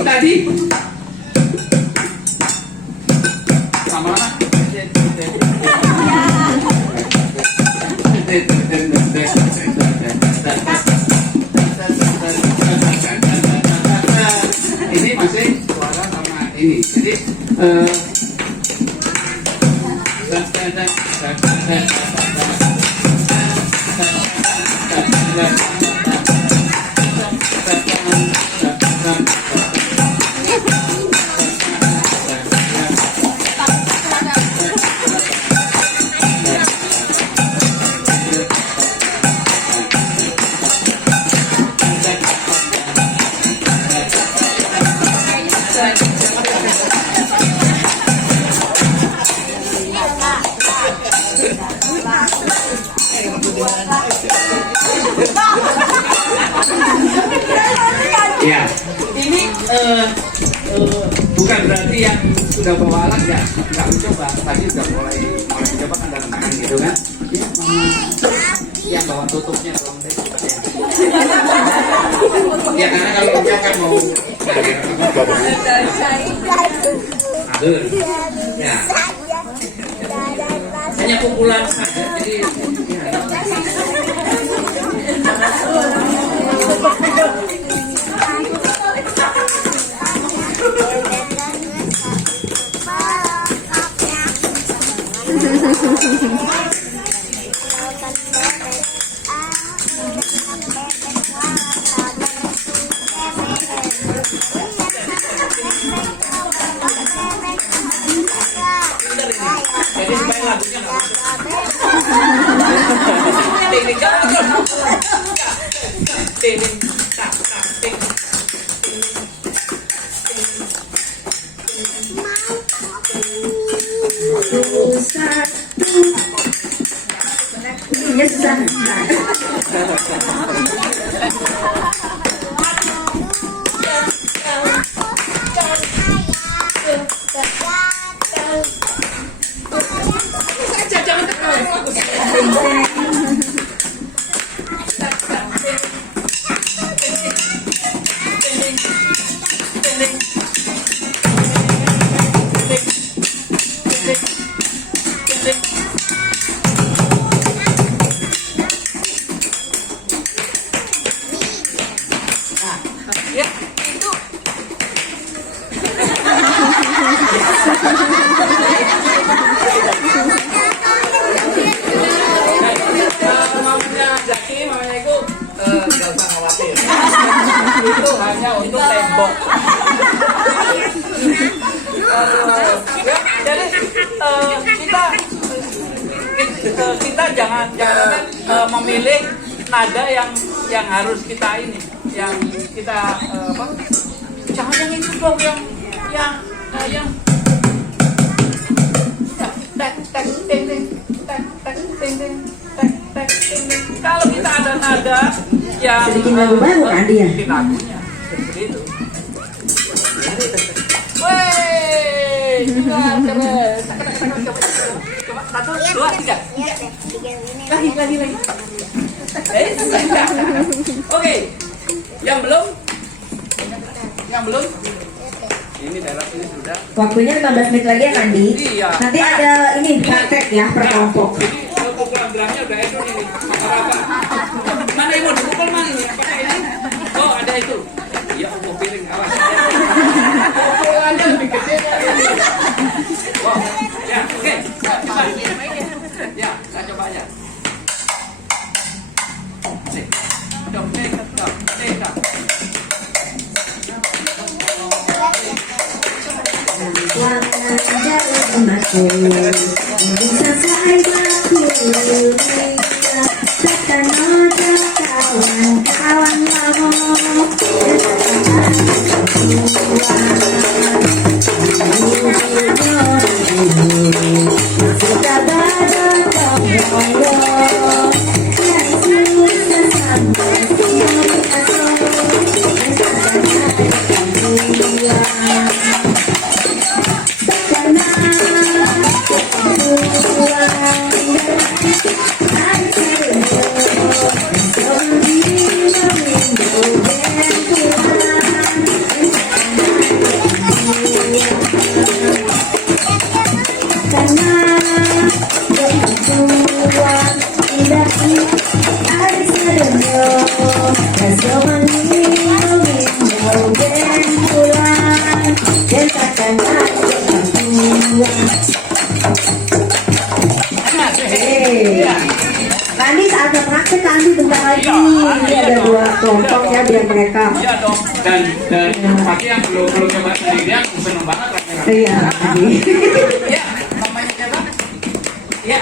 Tadi sama mana? Ini masih suara sama ini. Jadi ya, ini bukan berarti yang sudah bawa alat ya nggak mencoba. Tadi udah mulai mencoba kan dalam tangan gitu kan. Yang bawa tutupnya tolong deh. Ya karena kalau mencoba kan mau aduh, ya hanya pukulan saja. Jadi supaya lagunya nggak ting tak ting. Iya susah. Itu hanya untuk tembok. Jadi kita jangan memilih nada yang harus kita ini, yang kita jangan yang itu dong, yang kalau kita ada nada yang Sedikit lagu baru kan dia? bikin lagunya seperti itu. Wey, keren. Coba 1, 2, 3. Lagi. Oke, yang belum? Ini daerah ini sudah. Waktunya 15 menit lagi ya Kandi. Iya. Nanti ada ini praktek ya per kelompok. Jadi pukulan drumnya udah itu nih. Apa? Mana yang mau dipukul mana ini? Apakah ini? Oh ada itu. Iya aku piring awas. Pukulannya lebih gede. Oh ya oke. Coba. Ya saya coba aja. Bisa saya kawan-kawan rembulan dan takkan Kandi saatnya praktek Kandi bentar lagi. Ini ada 2 kelompok ya biar mereka. Iya dong. Dan pasti yang belum coba sendirian seneng banget rasanya. Iya. Iya, namanya siapa? Iya.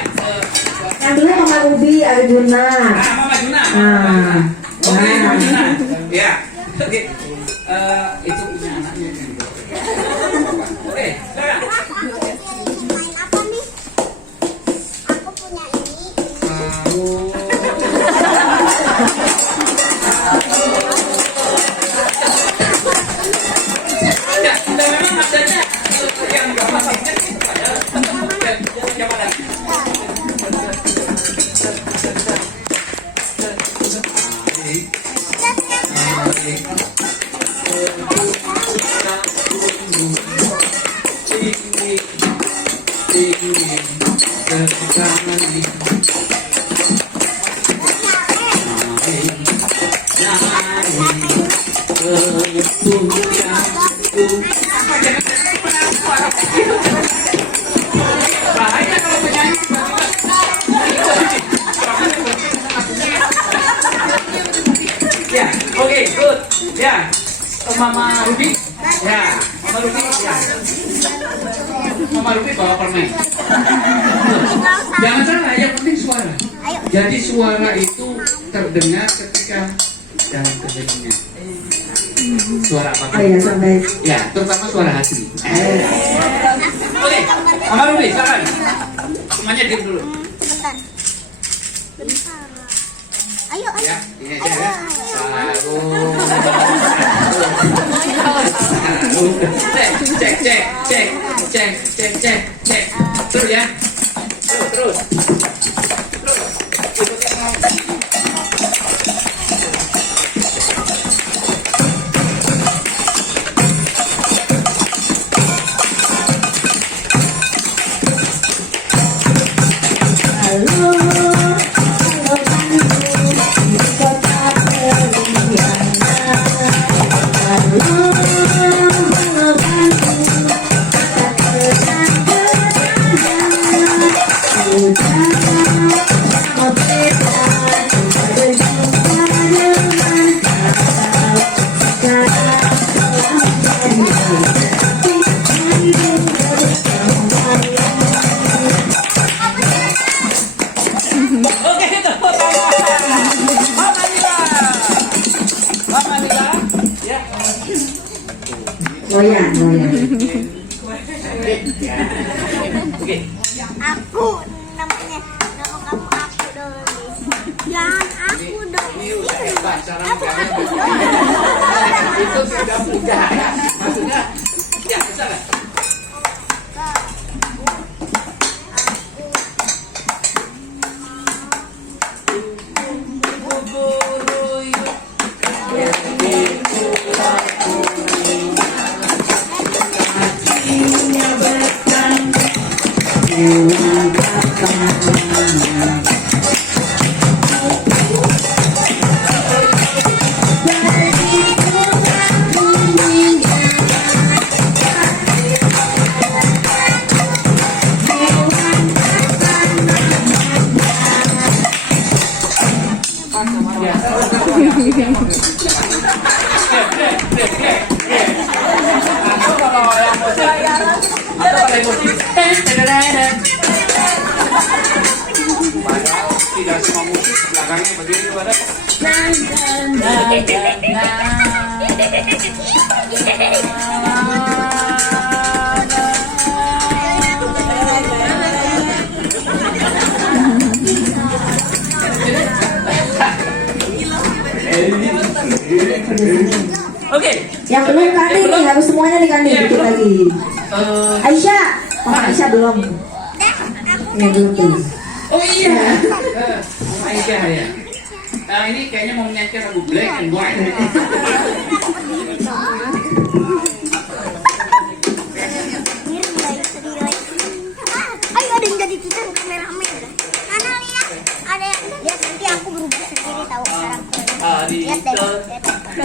Yang dulu Mama Ruby Arjuna. Mama Juna. Nah. Oke, Mama Juna. Iya. Oke. Itu punya anaknya. Oke, silakan. Main apa nih? Aku punya ini. Ya, kita memang adanya yang gampang bahaya kalau penyanyi ya, oke, good. Ya, Mama Ruby. Ya, Mama Ruby. Ya. Mama Ruby bawa permen. Jangan salah, yang penting suara. Jadi suara itu terdengar ketika dalam kejadian. Suara apa? Oh ya sampai. Ya, terutama suara hati. Oke, Mama Ruby, silakan. Semuanya diam dulu. Bentar. Ayo, ayo. Ya, ini aja ya. Cek. Terus ya. Terus. Oke, itu. Mama Nila. Ya. Goyang. Oke. Aku namanya. Nama kamu aku dong. Jangan aku dong. Itu sudah mudah. Maksudnya, ya bisa nggak? Tidak semua musik belakangnya begini pada. Oke. Yang belum Kandi nih harus semuanya nih Kandi dikit lagi. Aisyah, Aisyah belum. Yang belum tuh. Oh iya. Aisyah ya. Nah ini kayaknya mau menyanyikan lagu Black and White. Ayo ada yang jadi kita kameramen. Karena lihat ada yang lihat nanti aku berubah sendiri tahu sekarang. Lihat deh.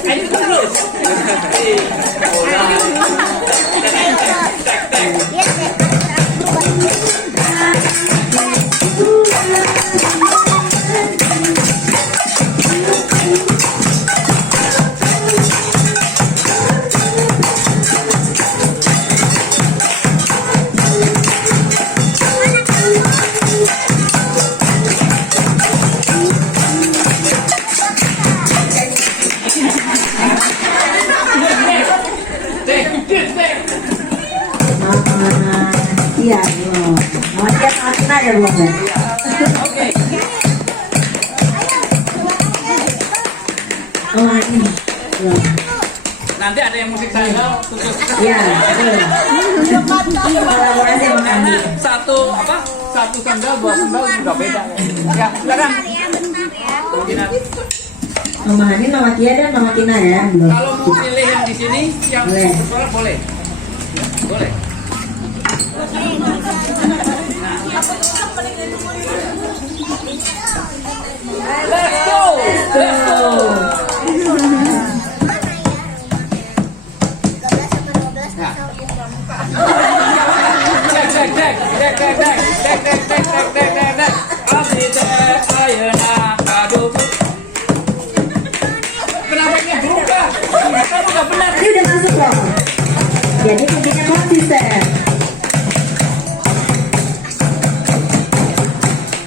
Ayo terus. Iya, belum. Mama Tia maafin aja belum ya? Oke. Oh, ini belum. Nanti ada yang musik saya khusus. Iya, belum. Kolaborasi sama kami. Satu sandal, dua sandal juga beda. Ya, silakan. Mungkinan. Mama Hani, Mama Tia dan Mama Tina ya, belum. Kalau mau pilih yang di sini, yang Boleh. bersuara boleh. Ya, boleh. Let's go. Let's go. Kenapa ini berubah? Kamu nggak benar. Ini udah masuk loh. Jadi kuncinya konsisten.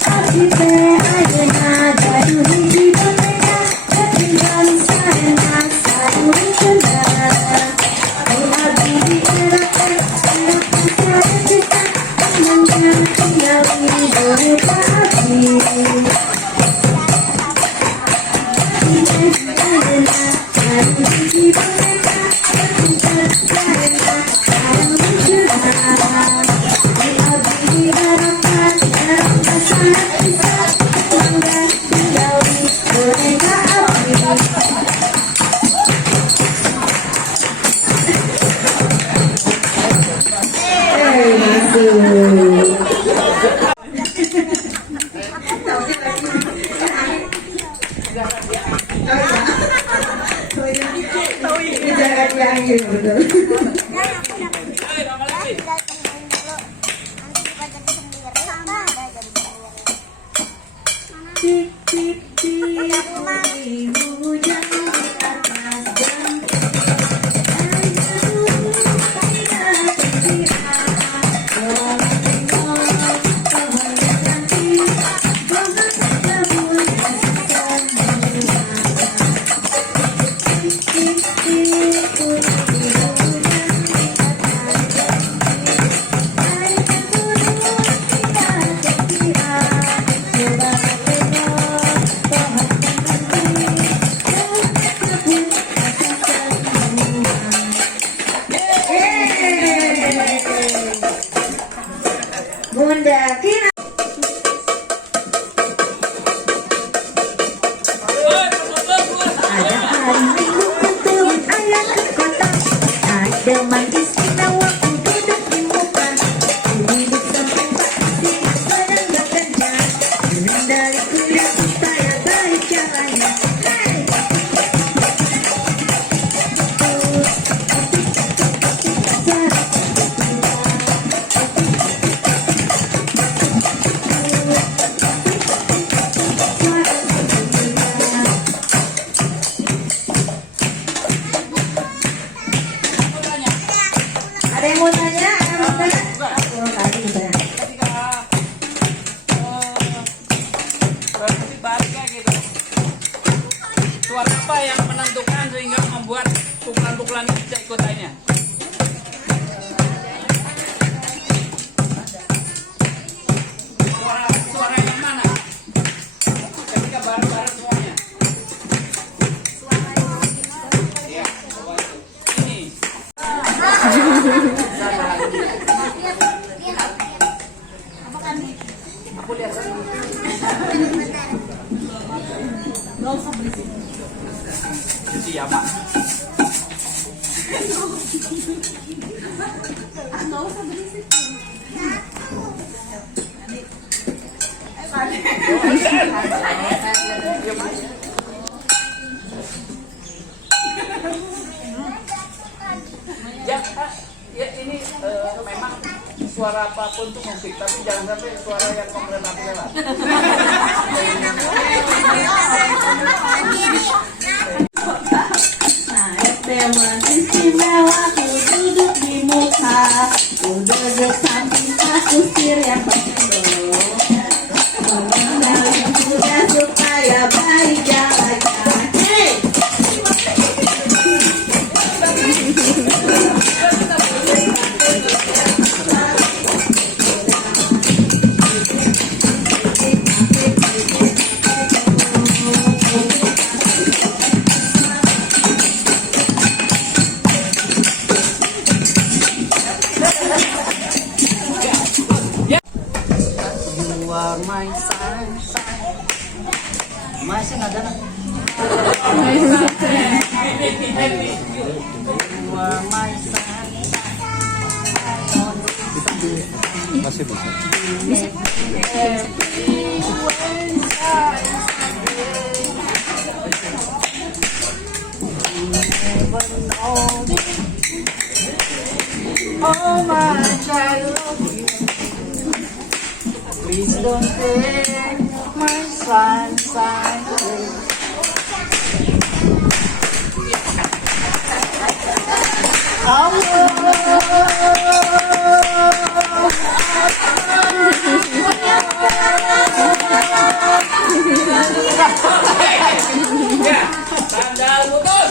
Konsisten ayeuna gaduh hiji boneka, ketinggalan sarena satu rencana. Ai abdi dierakan, erakan sareng pisan, menang tinggali boneka abdi. Jangan diambil betul. Tip tip tip, hujan di atas jam. Bunda Kina. Ada hari minggu untuk ayah ke kota. Ada manis istimewa untuk duduk di muka. Duduk samping Pak Isi sedang bekerja. Mengendali kuda supaya baik caranya. Hey! Ada yang mau tanya? Ada yang mau tanya? Oh, tadi bisa. Berarti baliknya gitu. Suara apa yang menentukan sehingga membuat pukulan-pukulan itu bisa ikut lainnya? Suara yang mana? Ketika bareng-bareng semuanya. Iya, ini. Aku lihat kan. Siapa? Ya ini memang suara apapun tuh musik, tapi jangan sampai suara yang komprehensif lewat. Nah, tema aku duduk di muka, ku duduk samping kusir yang penuh. Mengenalin kuda supaya baik jalannya. Hey! You are my sunshine. Masih ada nak? You are my sunshine. Masih bisa. Oh my child, please don't take my sunshine away. Ya, sandal putus.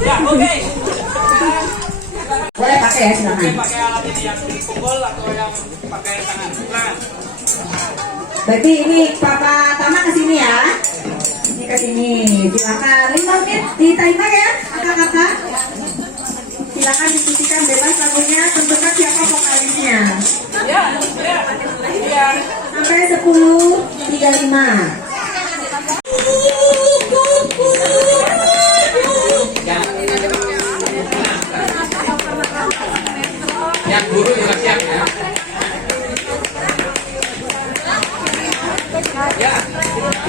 Ya, oke. Boleh pakai ya, silakan. Pakai alat ini yang dipukul atau yang pakai tangan. Silakan. Berarti ini Papa Tama ke sini ya. Ini ke sini. Silakan 5 menit di timer ya, kakak-kakak. Silakan diskusikan bebas lagunya, tentukan siapa vokalisnya. Ya, ya. Ya. Sampai 10.35. Yang guru juga siap ya. Ya,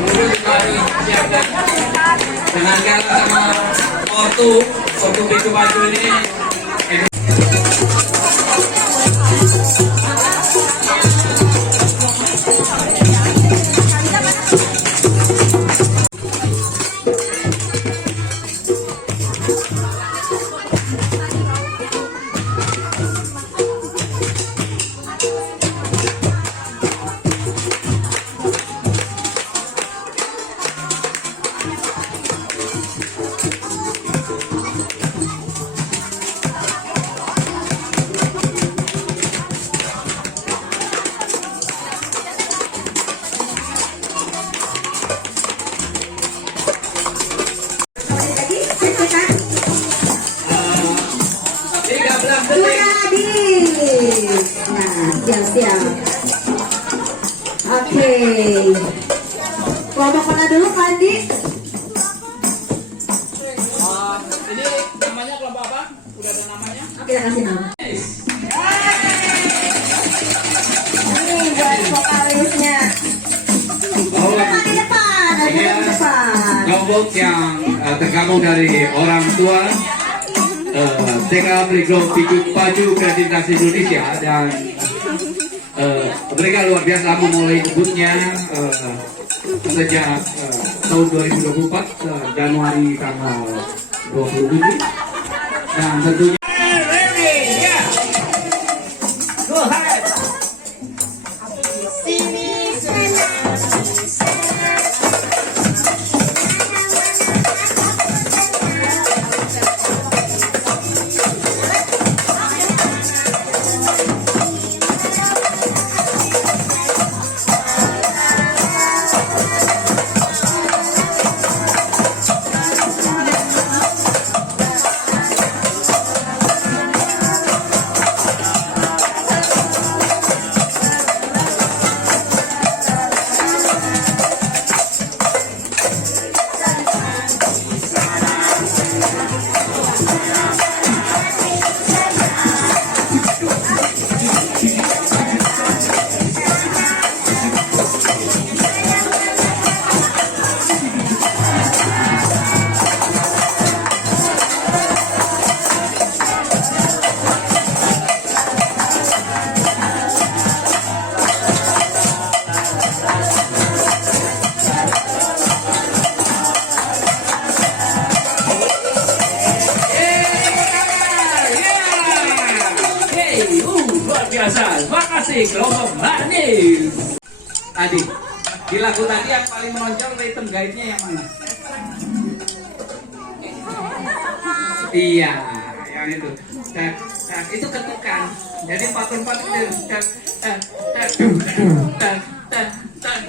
guru juga harus siap ya. Dengan kala sama ortu pintu baju ini. Siap. Oke. Kelompok mana dulu Pak Andi? Ini namanya kelompok apa? Udah ada namanya? Oke, kita kasih nama. Ini buat vokalisnya. Oh, Depan di depan, ada Iya. di depan. kelompok yang tergabung dari orang tua TK Playground Paju Kreativitas Indonesia dan mereka luar biasa memulai debutnya sejak tahun 2024 Januari tanggal 27 dan tentunya Asik, kelompok manis. Tadi di lagu tadi yang paling menonjol rhythm guide-nya yang mana? Iya, yang itu. Tak, tak, itu ketukan. Jadi 4/4 itu tak, tak, tak, tak, tak, tak,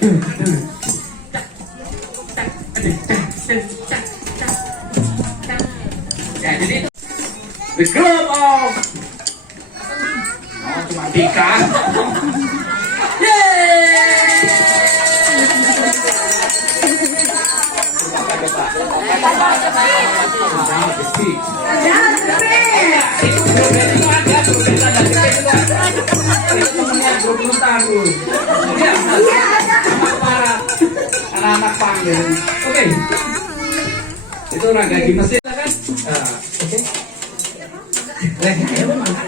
ya, jadi itu the group of cuma Dika. Anak-anak panggil. Oke. Itu raga di mesin kan? Oke. Ayo mana?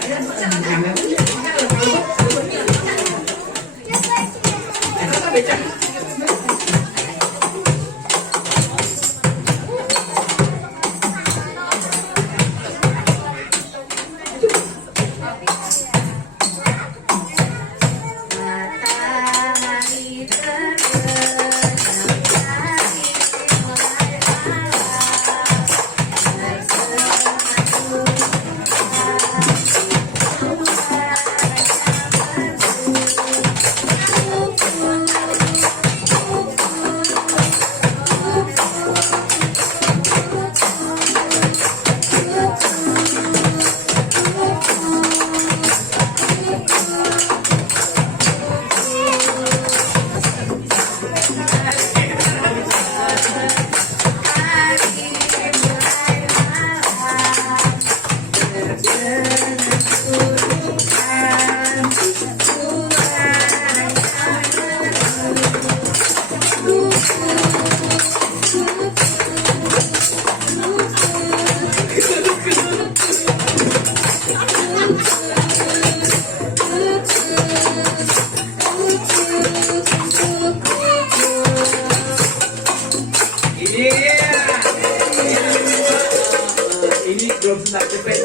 Ini belum start cepet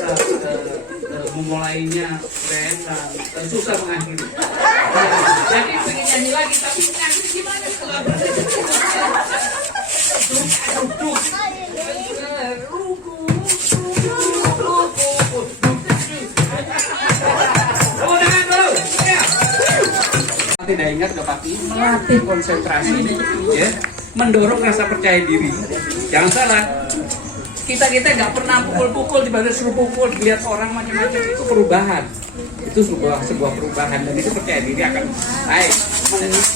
memulainya keren dan susah mengakhiri. Jadi pengen nyanyi lagi tapi nyanyi gimana setelah tidak ingat Bupati melatih konsentrasi, ya, mendorong rasa percaya diri. Jangan salah, kita nggak pernah pukul-pukul, tiba-tiba suruh pukul, lihat orang macam-macam, itu perubahan. Itu sebuah perubahan dan itu percaya diri akan baik.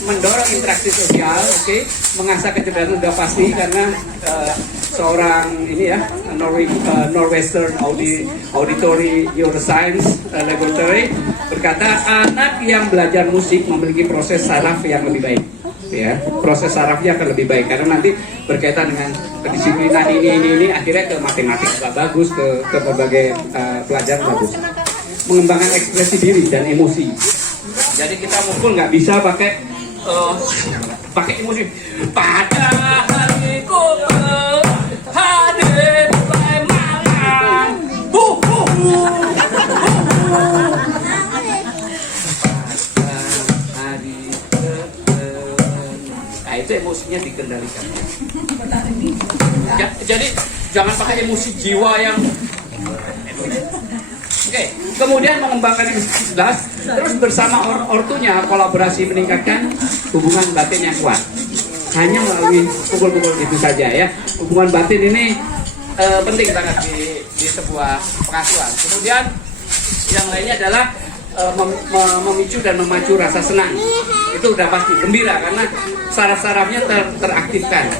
Mendorong interaksi sosial, oke, mengasah kecerdasan sudah pasti karena seorang ini ya Northwestern Auditory Neuroscience Laboratory berkata anak yang belajar musik memiliki proses saraf yang lebih baik. Ya, proses sarafnya akan lebih baik karena nanti berkaitan dengan kedisiplinan ini akhirnya ke matematik juga bagus, ke berbagai pelajaran bagus, mengembangkan ekspresi diri dan emosi. Jadi kita mukul nggak bisa pakai emosi. Pada hariku hadir malam, itu emosinya dikendalikan. Ya, jadi jangan pakai emosi jiwa yang oke. Kemudian mengembangkan kecerdasan, terus bersama ortunya kolaborasi meningkatkan hubungan batin yang kuat. Hanya melalui pukul-pukul itu saja ya. Hubungan batin ini penting banget di sebuah pengasuhan. Kemudian yang lainnya adalah memicu dan memacu rasa senang. Itu udah pasti gembira karena saraf-sarafnya teraktifkan.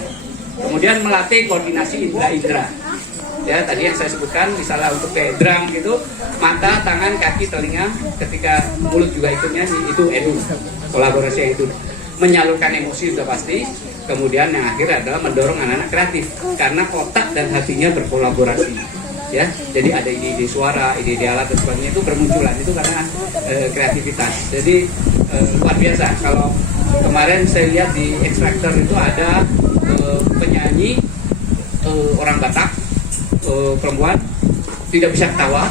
Kemudian melatih koordinasi indera-indera. Ya, tadi yang saya sebutkan misalnya untuk kayak drum gitu, mata, tangan, kaki, telinga, ketika mulut juga ikut nyanyi, itu edu. Kolaborasi itu menyalurkan emosi sudah pasti. Kemudian yang akhir adalah mendorong anak-anak kreatif karena otak dan hatinya berkolaborasi. Ya, jadi ada ide-ide suara, ide-ide alat dan sebagainya itu bermunculan itu karena kreativitas. Jadi luar biasa. Kalau kemarin saya lihat di X-Factor itu ada penyanyi orang Batak, perempuan tidak bisa ketawa,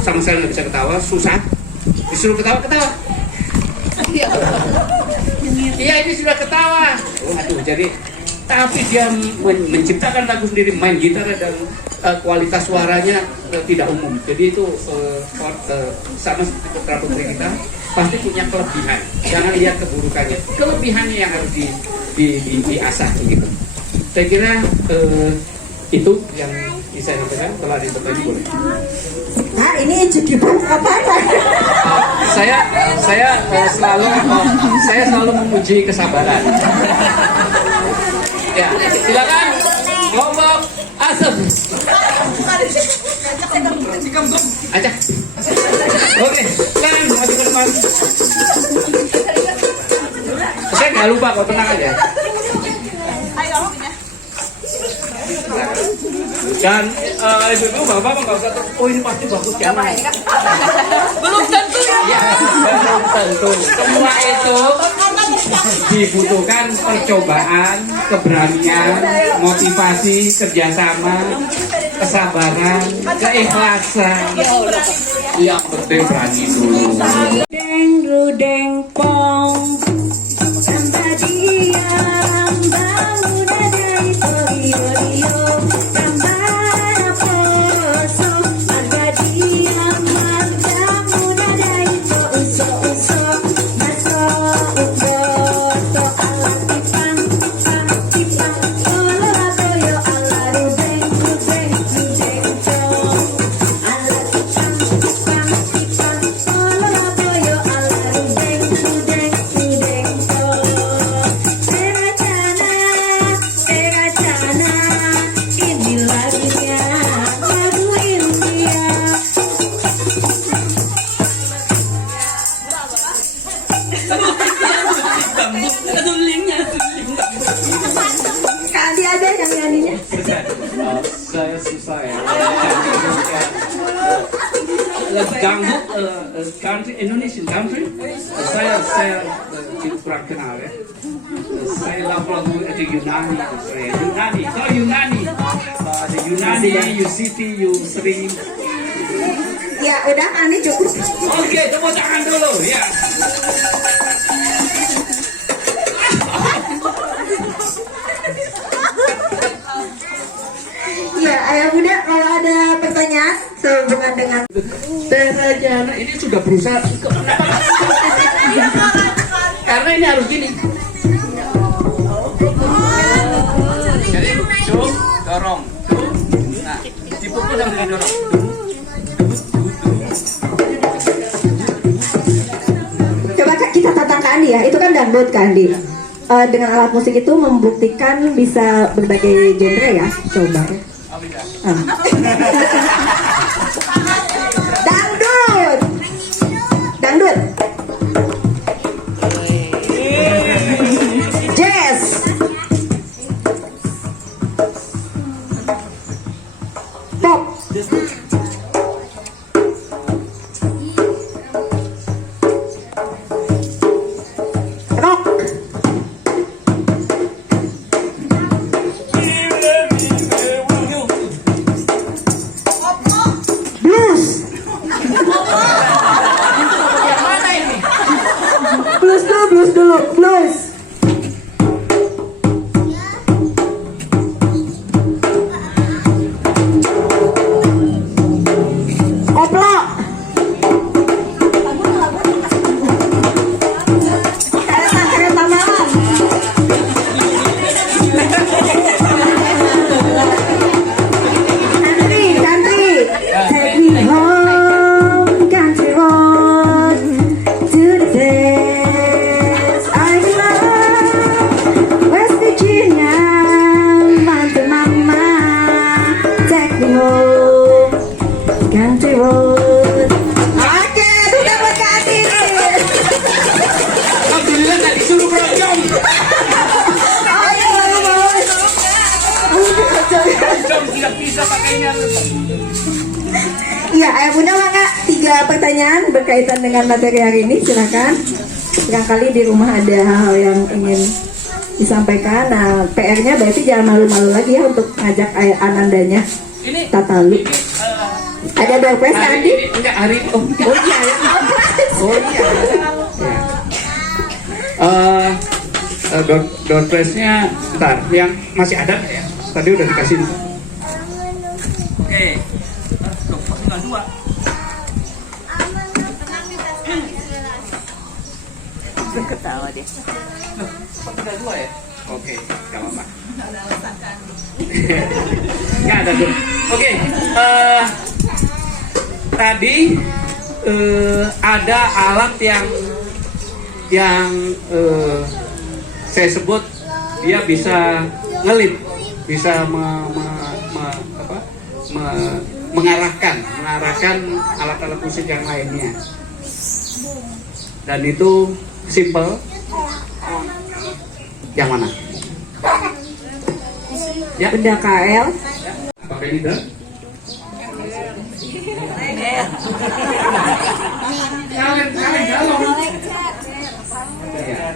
sama sekali nggak bisa ketawa, susah, disuruh ketawa Iya, ini sudah ketawa. Aduh, jadi tapi dia menciptakan lagu sendiri, main gitar dan kualitas suaranya tidak umum. Jadi itu sama seperti putra putri kita pasti punya kelebihan. Jangan lihat keburukannya, kelebihannya yang harus diasah begitu. Saya kira itu yang bisa saya sampaikan. Kalau ada yang bertanya boleh. Nah, ini jadi apa? Saya selalu memuji kesabaran. Ya, silakan kelompok asap. Aja. Oke, silakan maju ke depan. Saya nggak lupa kok, tenang aja. Dan itu bapak nggak usah oh ini pasti bagus ya. Belum tentu ya. Belum tentu. Semua itu dibutuhkan percobaan, keberanian, motivasi, kerjasama, kesabaran, keikhlasan. Yang penting berani dulu. Deng rudeng pong, tambah diam, bangun dari polio, tambah poso, harga diam, bangun dari uso, masuk udoto, ala tipang, olah toyo, ala rudeng pong, ala tipang, olah toyo, ala rudeng pong. Teracana, ini lagunya lagu India. Kali ada yang nyanyinya. Saya susah ya. Dangdut country Indonesian country. Saya kurang kenal ya. Saya lagu di Yunani. Yunani, so Yunani. Ada Yunani, UCT, sering. Ya udah, ini cukup. Oke, tepuk tangan dulu ya. Ya, ayah bunda, kalau ada pertanyaan sehubungan dengan Terajana ini sudah berusaha. Karena ini harus gini. Jadi cung, dorong, cung. Nah, dipukul sambil didorong. coba kita tantang Kak Andi ya, itu kan dangdut Kak Andi. Dengan alat musik itu membuktikan bisa berbagai genre ya, coba. Dangdut, dangdut, jazz, pop, rock, blues. Blues dulu, blues. Koplo. Kereta malam. Country. Take me home, country road, to the place I belong. West Virginia, Mountain Mama. Take me home, country road. Oke, sudah berkati. Alhamdulillah nggak disuruh berjam. Jam tidak bisa pakainya. Iya, ayah bunda maka 3 pertanyaan berkaitan dengan materi hari ini, silakan. Barangkali di rumah ada hal-hal yang ingin disampaikan. Nah, PR-nya berarti jangan malu-malu lagi ya untuk ngajak ayah Anandanya Ini Tatalu. Ada door prize Kak hari Andi? ini enggak hari oh iya ya. Oh iya. Ya. Door prize-nya bentar, yang masih ada nggak ya? Tadi udah dikasih. Oke. Loh, kok tinggal 2? Ketawa deh. Loh, kok tinggal 2 ya? Oke, nggak apa-apa. Nggak ada tuh. Oke, tadi ada alat yang saya sebut dia bisa ngelit, bisa mengarahkan alat-alat musik yang lainnya. Dan itu simple. Yang mana? Ya. Benda KL. Pakai ini dah. Kalian galon. Ya.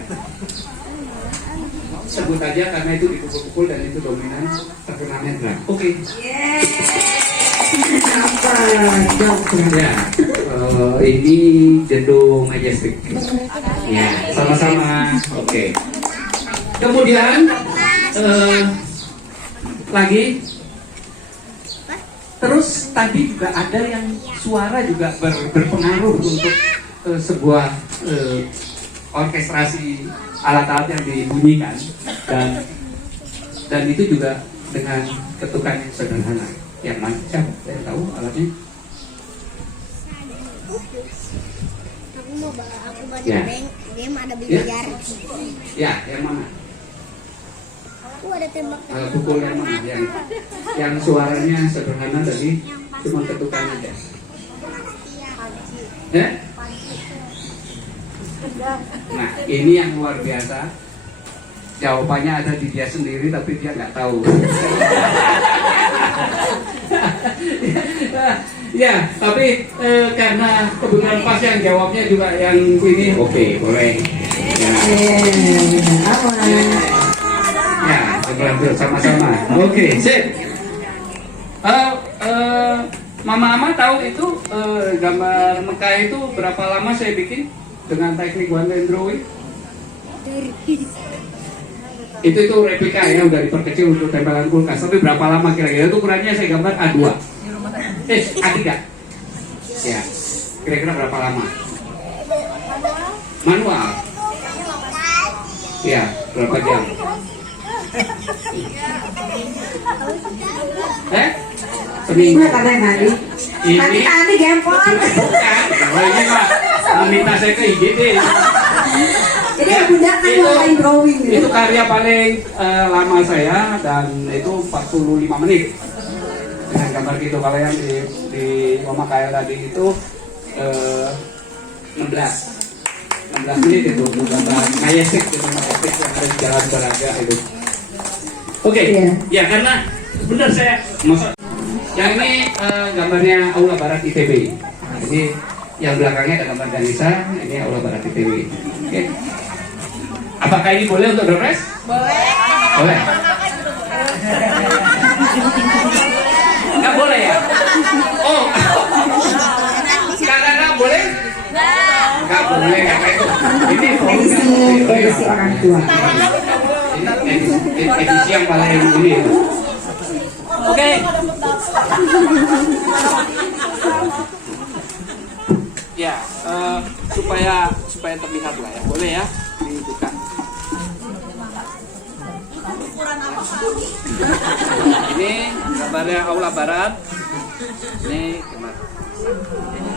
Sebut aja karena itu dipukul-pukul dan itu dominan terkenalnya drum. Oke. Apa dong? Ya. Ini Jendong Majestic. Ya, sama-sama. Oke. Kemudian lagi terus tadi juga ada yang suara juga berpengaruh untuk sebuah orkestrasi alat-alat yang dibunyikan dan itu juga dengan ketukan yang sederhana. Yang mana? Siapa yang tahu alatnya? Ya. Game ada biliar. Ya, yang mana? Ada tembak. Pukul yang mana? Yang suaranya sederhana tadi cuma ketukan aja. Ya? Nah, ini yang luar biasa. Jawabannya ada di dia sendiri, tapi dia nggak tahu. Ya, tapi karena kebetulan pas yang jawabnya juga yang ini, oke, boleh. Ya, ya, berlanjut sama-sama. Oke, sip. Mama tahu itu gambar Mekah itu berapa lama saya bikin dengan teknik one line drawing? Itu replika ya, udah diperkecil untuk tempelan kulkas. Tapi berapa lama kira-kira? Itu ukurannya saya gambar A2. A3. Ya. Kira-kira berapa lama? Manual. Ya, berapa jam? Seminggu. Karena tadi. Tadi gempon. Bukan. Kalau ini mah meminta saya ke IGD. Jadi bunda kan ngapain drawing gitu. Itu karya paling lama saya dan itu 45 menit dengan gambar gitu. Kalau yang di Mama Kaya tadi itu 16 menit itu gambar Majestic yang ada di Jalan Baraga itu. Oke, ya karena benar saya maksud yang ini gambarnya Aula Barat ITB. Nah, ini yang belakangnya ada gambar Danisa, ini Aula Barat ITB. Oke. Apakah ini boleh untuk door-prize? Boleh. Boleh. Nggak boleh ya? Oh. Kakak boleh? Nggak boleh kakak itu. Ini edisi orang tua. Edisi yang paling ini. Oke. Ya, supaya terlihat lah ya, boleh ya dibuka. Ini gambarnya Aula Barat. Ini gambar.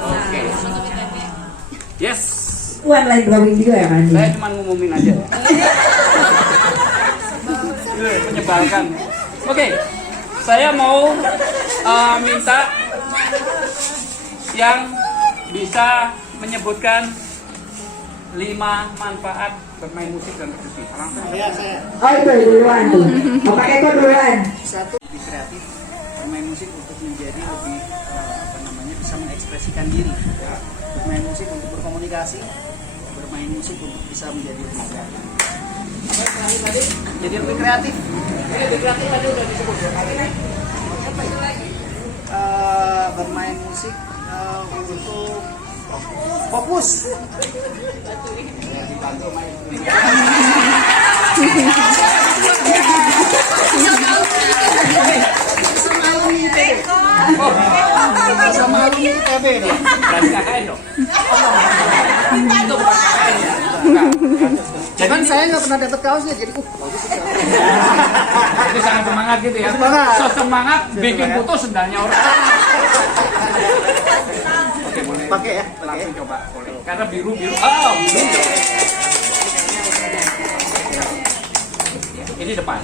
Oke. Yes. One line drawing juga ya kan? Saya cuma ngumumin aja. Menyebalkan. Oke. Saya mau minta yang bisa menyebutkan 5 manfaat bermain musik dan musik. Oh itu duluan tuh. Mau pakai kok duluan. Satu, lebih kreatif. Bermain musik untuk menjadi lebih bisa mengekspresikan diri. Bermain musik untuk berkomunikasi. Bermain musik untuk bisa menjadi lebih kreatif. Jadi lebih kreatif. Lebih kreatif tadi udah disebut ya. Bermain musik untuk Fokus. Sama alumni ITB nih. Berarti KKN dong. Cuman saya nggak pernah dapat kaosnya, jadi bagus sih. Itu sangat semangat gitu ya. Semangat. So semangat bikin foto sendalnya orang. Oke, boleh. Pakai ya, Langsung coba boleh. Karena biru. Oh, biru. Ini depan.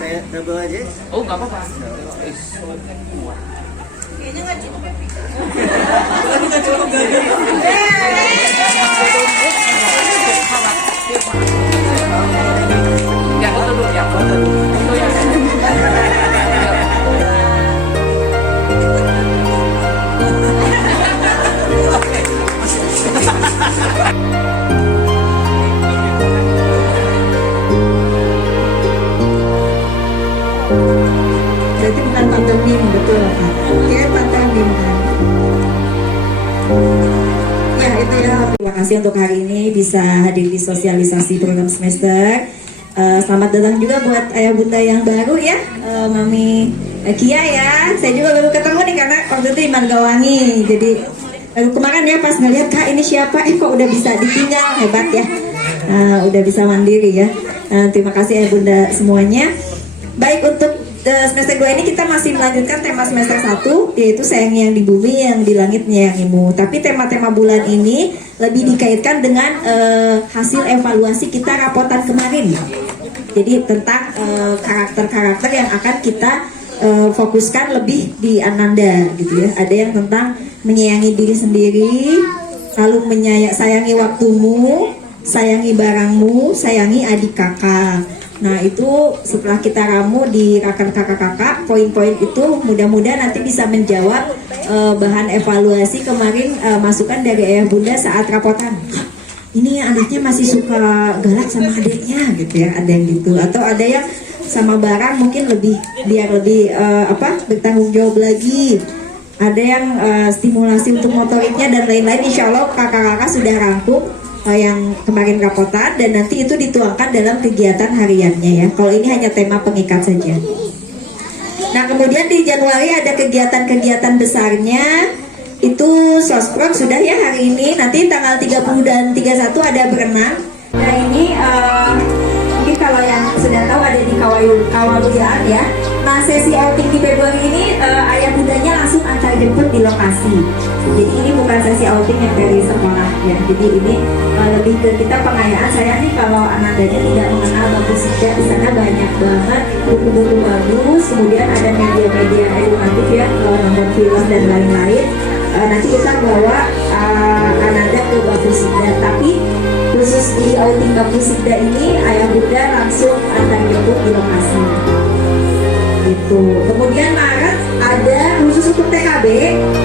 Saya double aja. Oh, nggak apa-apa. Ya, foto dulu ya. Foto ya. Berarti bukan pantomim, betul Kak? Kira pantomim kan? Ya itu ya. Terima kasih untuk hari ini bisa hadir di sosialisasi program semester. Selamat datang juga buat ayah bunda yang baru ya, Mami Kia ya. Saya juga baru ketemu nih karena waktu itu di Margawangi. Jadi kemarin ya pas ngeliat Kak ini siapa, kok udah bisa ditinggal, hebat ya. Udah bisa mandiri ya. Terima kasih ayah bunda semuanya. Baik, untuk semester 2 ini kita masih melanjutkan tema semester 1, yaitu sayangi yang di bumi, yang di langit nyayangimu. Tapi tema-tema bulan ini lebih dikaitkan dengan hasil evaluasi kita rapotan kemarin. Jadi tentang karakter-karakter yang akan kita fokuskan lebih di Ananda gitu ya. Ada yang tentang menyayangi diri sendiri, lalu sayangi waktumu, sayangi barangmu, sayangi adik kakak. Nah itu setelah kita ramu di rakan kakak-kakak, poin-poin itu mudah-mudahan nanti bisa menjawab bahan evaluasi kemarin, masukan dari ayah bunda saat rapotan. Ini anaknya masih suka galak sama adiknya gitu ya, ada yang gitu. Atau ada yang sama barang mungkin biar lebih bertanggung jawab lagi. Ada yang stimulasi untuk motoriknya dan lain-lain. Insya Allah kakak-kakak sudah rangkum yang kemarin rapotan dan nanti itu dituangkan dalam kegiatan hariannya ya. Kalau ini hanya tema pengikat saja. Nah kemudian di Januari ada kegiatan-kegiatan besarnya. Itu Sosprom sudah ya hari ini. Nanti tanggal 30 dan 31 ada berenang. Nah ini mungkin kalau yang sudah tahu ada di Kawaluyaan ya. Nah sesi outing di Februari ini ayah bundanya langsung antar jemput di lokasi. Jadi ini bukan sesi outing yang dari sekolah ya. Jadi ini lebih ke kita pengayaan. Saya nih kalau Anandanya tidak mengenal bagus tidak, di sana banyak banget buku-buku bagus. Kemudian ada media-media edukatif ya, nonton film dan lain-lain. Nanti kita bawa Ananda ke Bapusida, tapi khusus di outing Bapusida ini ayah bunda langsung antar jemput di lokasi gitu. Kemudian Maret ada khusus untuk TKB,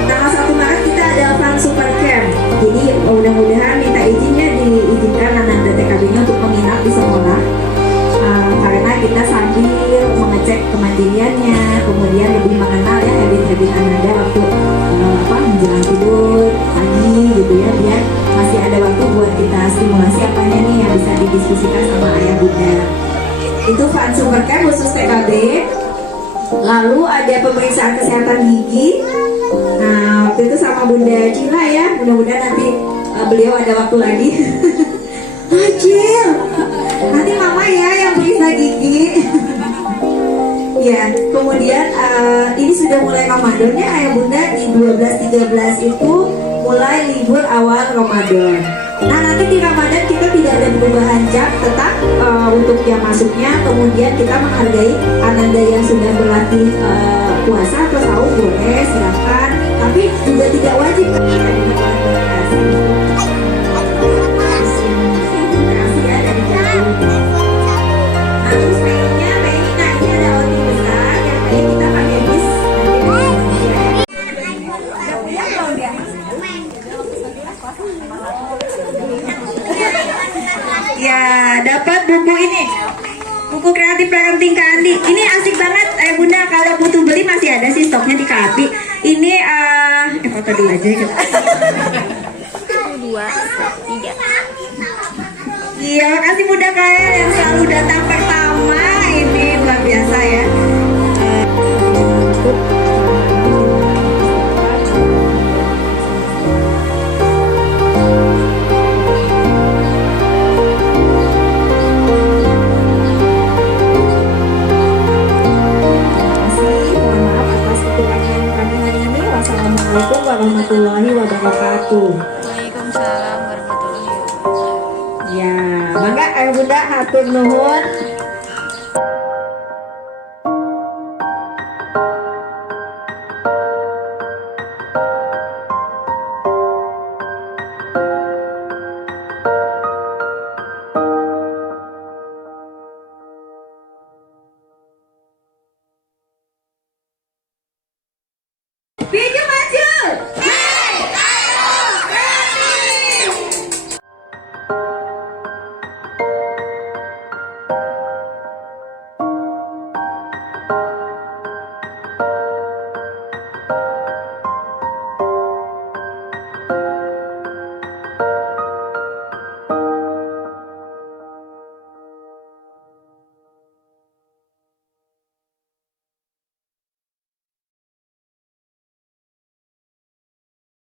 tanggal 1 Maret kita ada Fun Super Camp. Jadi mudah-mudahan minta izinnya diizinkan Ananda TKB-nya untuk menginap di sekolah, karena kita sambil mengecek kemandiriannya, kemudian lebih mengenal ya habit-habit Ananda waktu menjelang tidur pagi gitu ya, biar masih ada waktu buat kita stimulasi apanya nih yang bisa didiskusikan sama ayah bunda. Itu Fun Super Camp khusus TKB. Lalu ada pemeriksaan kesehatan gigi. Nah waktu itu sama Bunda Cila ya, mudah-mudahan nanti beliau ada waktu lagi. Cil, nanti mama ya yang periksa gigi. Ya, kemudian ini sudah mulai Ramadan ya ayah bunda, di 12-13 itu mulai libur awal Ramadan. Nah nanti di Ramadan kita tidak ada perubahan jam, tetap untuk jam masuknya. Kemudian kita menghargai Ananda yang sudah berlatih puasa atau sahur boleh silakan, tapi juga tidak wajib. Ya, dapat buku ini. Buku kreatif parenting Kak Andi. Ini asik banget, bunda. Kalau butuh beli masih ada sih stoknya di Kapi. Ini foto dulu aja gitu. Iya, makasih Bunda Kael yang selalu datang pertama. Ini luar biasa ya. Mohon maaf atas kekurangan kami hari ini. Wassalamualaikum warahmatullahi wabarakatuh. Waalaikumsalam warahmatullahi wabarakatuh. Ya, mangga Bunda hatur nuhun.